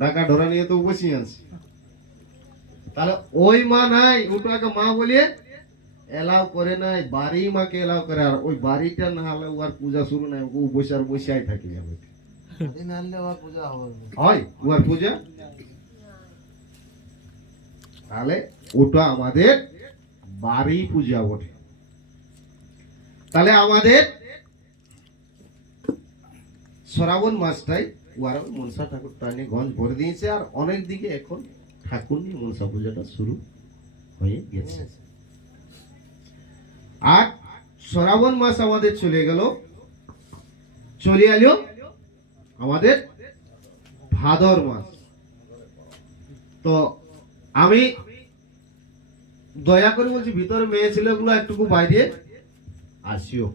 ডাকা ঢোরা নিয়ে তো বসিয়ে আছে। তাহলে ওই মা নাই, ওটাকে মা বলিয়ে এলাও করে নাই, বাড়ি মাকে এলাও করে। আর ওই বাড়িটা না হলে আর পূজা শুরু নাই, ও বসে আর বসেই থাকি যাবে। দিন আনলে ওর পূজা হবে না। হয় উহার পূজা। তাহলে ওটা আমাদের বাড়ি পূজা বটে। তাহলে আমাদের শ্রাবণ মাসটাই ওরা মনসা ঠাকুরটা নিয়ে গঞ্জ ভরে দিয়েছে। আর অনেক দিকে এখন ঠাকুর নিয়ে মনসা পূজাটা শুরু হয়ে গেছে। আর শ্রাবণ মাস আমাদের চলে গেল, চলে এলো আমাদের ভাদর মাস। তো আমি দয়া করে বলছি, ভিতরে মেয়ে ছেলেগুলো একটুকু বাইরে আসিও।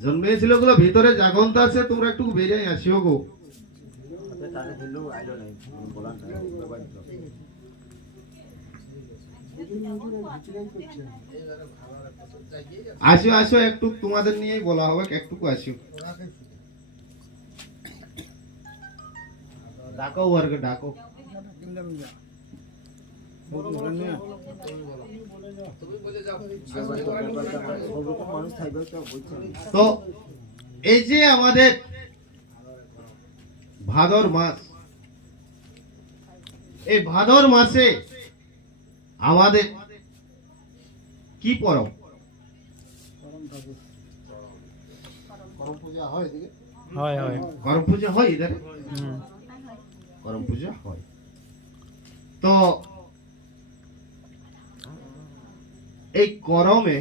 যখন মেয়ে ছেলেগুলো ভিতরে জাগন্ত আছে, তোমরা একটু বেরিয়ে আসিও গো। তাকে ধরলেও আইলো নাই, বলার নাই, ব্যাপার তো। আসিও আসিও, একটু তোমাদের নিয়েই বলা হবে, একটুকু আসিও। ডাকো ওয়ারকে ডাকো। ওরকম মানুষ থাকবে কেউ বলছে না। তো এই যে আমাদের ভাদর মাস, এই ভাদর মাসে আমাদের কি পরব? করম পূজা হয় এদিকে হয় হয়। করম পূজা হয় ইধারে, হুম। করম পূজা হয়। তো এই করমে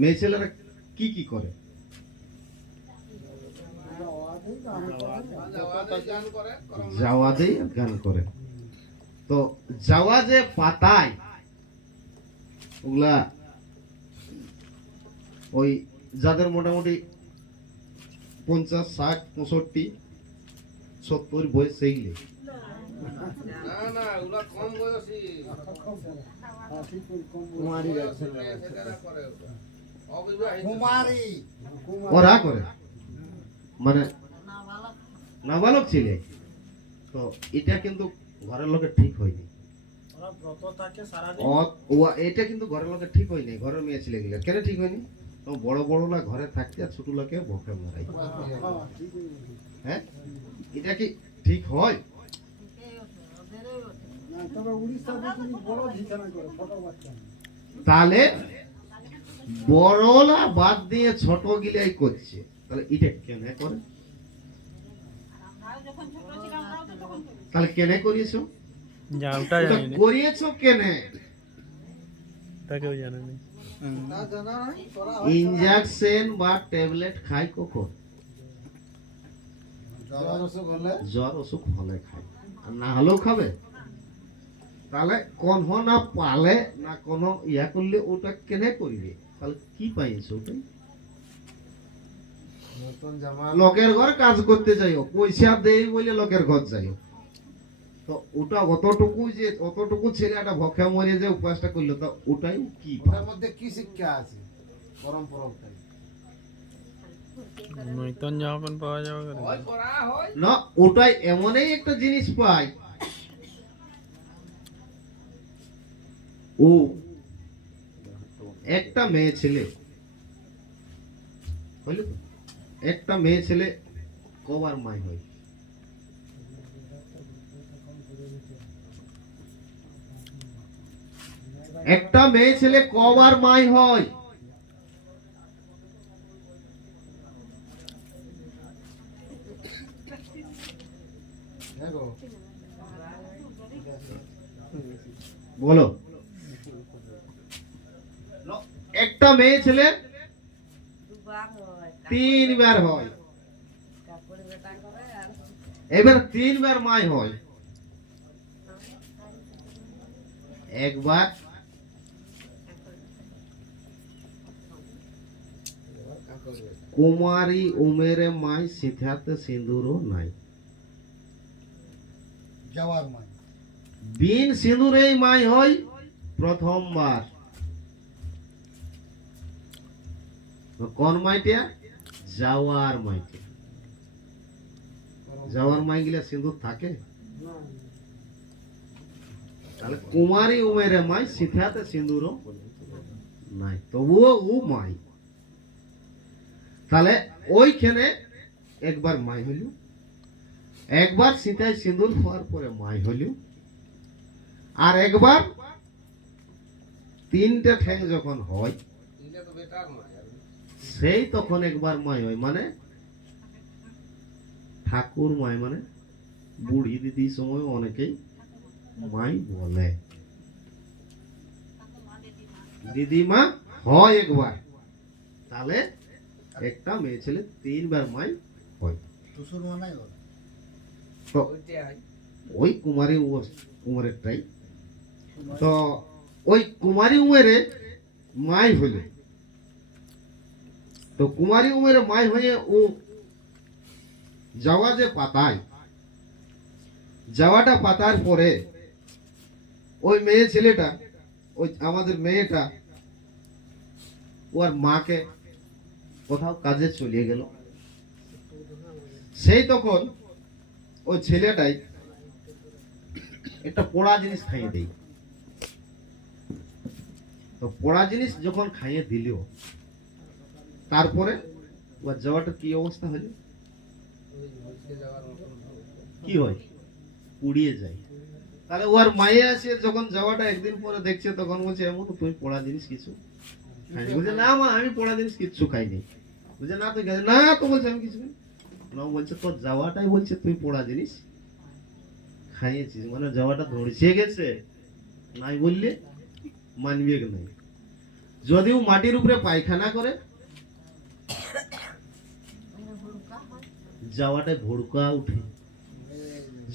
মেয়ে ছেলেরা কি কি করে? যাওয়া দেয় আর গান করে। তো যাওয়া যে পাতায় ওগুলা ওই যাদের মোটামুটি 50, 60, 65, 70 বয়স সেইগুলি। কুমারী যাচ্ছে না। কুমারী ওরা করে মানে নাবালক ছেলে। তো এটা কিন্তু ঘরের লোকের ঠিক হয়নি। এটা কিন্তু ঘরের লোকের ঠিক হয়নি, ঘরের মেয়ে ছেলে গুলো কেন ঠিক হয়নি? তো বড় বড় না ঘরে থাকতে আর ছোট লোকে বকে মারাই। হ্যাঁ, এটা কি ঠিক হয়? তাহলে বড়লা বাদ দিয়ে ছোট গিলাই করছে, তাহলে এটা কেন করে? তাহলে কেন করিয়েছো? যা ওটা ওটা জানি না, করিয়েছো কেন? তা কেউ জানে না। না জানা নাই করা ইনজেকশন বা ট্যাবলেট খাই কখন? জ্বর অসুখ হলে জ্বর অসুখ হলে খায়, আর না হলেও খাবে। তাহলে কোন না পালে না কোনো ইয়া করলে ওটা কেন করবে? তাহলে কি পাইছো? ওটাই নতুন জামা লোকের ঘর কাজ করতে যাইও, পয়সা দেই বলে লোকের ঘর যাইও, তো ওটা অতটুকু ছেলেটা ভক্ষা মরে যে উপাসটা করলো, তা ওটাই কি পায়? ওটার মধ্যে কি শিক্ষা আছে? পরম্পরাটাই নতুন জামা প্যান্ট পাওয়া যাবে কেন? না, ওটাই এমনই একটা জিনিস পাই, ও একটা মেয়ে ছেলে, বুঝলি তো? একটা মেয়ে ছেলে কবার মাই হয়? একটা মেয়ে ছেলে কবার মাই হয়? হ্যাঁ গো, বলো। একটা মেয়ে ছেলে তিনবার হয়, এবার তিনবার মাই হয়। একবার কুমারী উমেরে মাই সিথাতে সিঁদুরও নাই, যাওয়ার মান বিন সিঁদুরেই মাই হয় প্রথমবার। কোন মাইটা? যাওয়ার মাইটা। যাওয়ার মাই গিলা সিঁদুর থাকে? তাহলে কুমারী উমেরে মাই সিথাতে সিঁদুরও নাই, তবুও ও মাই। তাহলে ওইখানে একবার মাই হইল, একবার সীতায় সিঁদুর হওয়ার পরে মাই হইল, আর একবার তিনটে ঠ্যাং যখন হয় সেই তখন একবার মাই হয়। মানে ঠাকুর মাই, মানে বুড়ি দিদির সময় অনেকেই মাই বলে, দিদিমা হয় একবার। তাহলে একটা মেয়ে ছেলে তিনবার মাই হয়। শ্বশুর মানাই গো তো ওই কুমারী উমরেরটাই তো, ওই কুমারী উমেরে মাই হইলে, তো কুমারী উমেরে মাই হয়ে ও যাওয়া যে পাতায়, যাওয়াটা পাতার পরে ওই মেয়ে ছেলেটা, ওই আমাদের মেয়েটা ওর মাকে কোথাও কাজে চলে গেল, সেই তখন ওই ছেলেটাই একটা পোড়া জিনিস খাইয়ে দেয়। তো পোড়া জিনিস যখন খাইয়ে দিল, তারপরে ওর যাওয়াটা কি অবস্থা হলো? কি হয়? পুড়িয়ে যায়। তাহলে ওর মায়ে আছে যখন যাওয়াটা একদিন পরে দেখছে, তখন বলছে এমন তুমি পোড়া জিনিস কিছু খাইনি? বলছে না মা, আমি পোড়া জিনিস কিচ্ছু খাইনি। বলছে না তুই না, তো বলছে আমি কিছু খাইনি। বলছে তোর যাওয়াটাই বলছে তুই পোড়া জিনিস খাইয়েছিস, মানে যাওয়াটা ধরছে গেছে, নাই বললে মানবে নাই। যদি ও মাটির উপরে পায়খানা করে, যাওয়াটাই ভড়কা উঠে।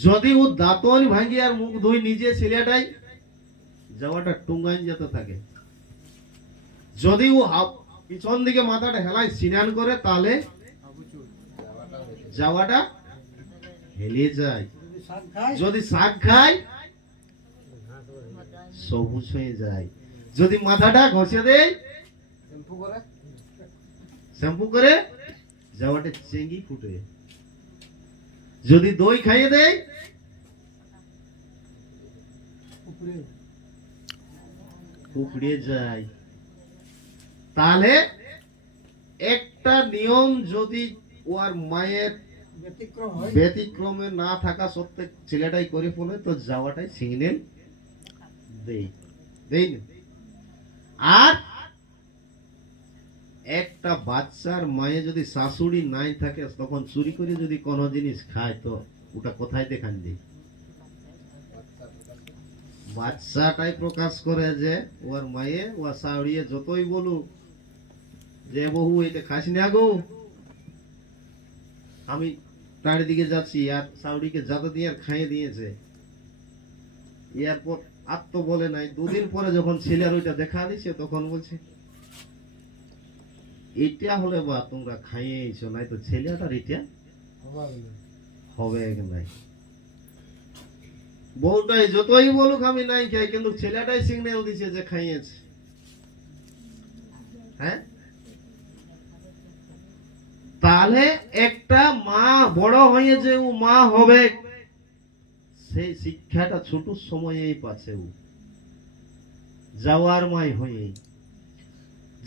যদি ও দাঁতন ভাঙি আর মুখ ধুই নিজে ছেলেটাই, যাওয়াটা টুঙ্গাইন যেতে থাকে। যদি ও পিছন দিকে মাথাটা হেলায় স্নান করে, তাহলে যাওয়াটা হেলে যায়। শাক খায় যদি শাক খায় সবুজ হয়ে যায়। যদি মাথাটা ঘষে দেয়, শ্যাম্পু করে শ্যাম্পু করে, যাওয়াটা চেঙ্গি ফুটে। যদি দই খাইয়ে দেয়, উপরে উপড়ে যায়। তাহলে একটা নিয়ম যদি ওর মায়ের ব্যতিক্রম হয় ব্যতিক্রমে না থাকা সত্ত্বে ছেলেটাই করে ফেলে, তো যাওয়াটাই সিগন্যাল দেই না। আর একটা বাচ্চার মায়ে যদি শাশুড়ি নাই থাকে তখন চুরি করে যদি কোনো জিনিস খায় তো ওটা কোথায় দেখান দিই? বাচ্চাটাই প্রকাশ করে যে ওর মায়ে ওর শাশুড়িয়ে যতই বলুক যে বহু এটা খাস না গো, আমি তার দিকে যাচ্ছি, আর শাশুড়িকে যাতে দিয়ে আর খাইয়ে দিয়েছে, এরপর আর তো বলে নাই। দুদিন পরে যখন ছেলের ওইটা দেখা দিচ্ছে তখন বলছে এটা হলে বা তোমরা খাইয়েছো, নাই তো ছেলেটার এটা হবে নাই। বউটাই যতই বলুক আমি নাই খাই, কিন্তু ছেলেটাই সিগন্যাল দিছে যে খাইয়েছে। হ্যাঁ, তাহলে একটা মা বড় হয়ে যে ও মা হবে সেই শিক্ষাটা ছোট সময়েই পাচ্ছে ও, যাওয়ার মাই হয়ে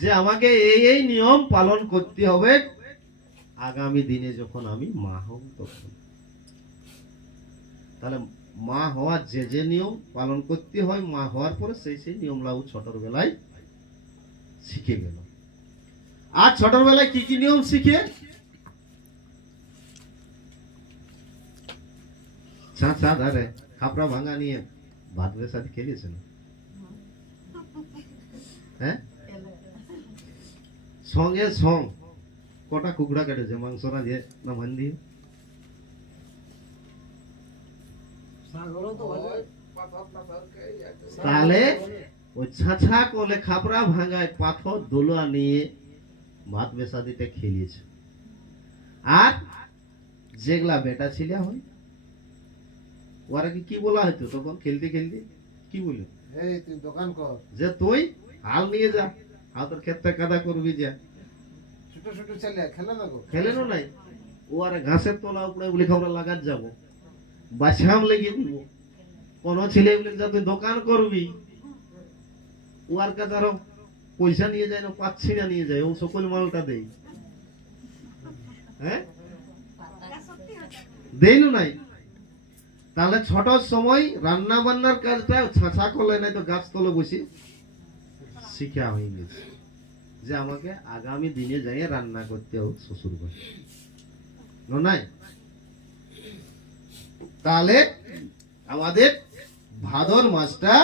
যে আমাকে এই নিয়ম পালন করতে হবে আগামী দিনে যখন আমি মা হব তখন। তাহলে মা হওয়ার যে নিয়ম পালন করতে হয়, মা হওয়ার পরে সেই নিয়ম লাগু ছোটর বেলায় শিখে গেল। আর ছোটর বেলায় কি কি নিয়ম শিখে? চাচা ধারে খাপড়া ভাঙা নিয়ে ভাত বেসাদ খেলিয়েছেন। হ্যাঁ, সঙ্গে সং কটা কুকুড়া কেটেছে মাংসরা দিয়ে না মান দিয়ে। তাহলে ওই ছাছা কোলে খাপড়া ভাঙায় পাথর দোলা নিয়ে ভাত বেসাদিতে খেলিয়েছে। আর যেগুলা বেটা ছিলা হয় ওরা কি বলা হয়তো তখন খেলতে খেলতে কি বলে, এই তুই দোকান কর, যে তুই হাল নিয়ে যা, আর তোর ক্ষেত্রে কাদা করবি যা। ছোট ছোট ছেলে খেলে না গো, খেলেনও নাই, ও আর ঘাসের তলা উপরে বলে খাবার লাগাত যাবো, বাছাম লেগে দিব। কোন ছেলে বলে যা তুই দোকান করবি, ও আর কাছে আরো পয়সা নিয়ে যায় না, পাচ্ছি না নিয়ে যায়, ও সকল মালটা দেই। হ্যাঁ, দেইনু নাই। তাহলে ছোট সময় রান্না বান্নার কাজটা ছাঁচা করলে নাই তো গাছ তলে বসে শিখা হয়ে গেছে যে আমাকে আগামী দিনে যাই রান্না করতে হোক শ্বশুর বাড়ি নাই। তাহলে আমাদের ভাদর মাসটা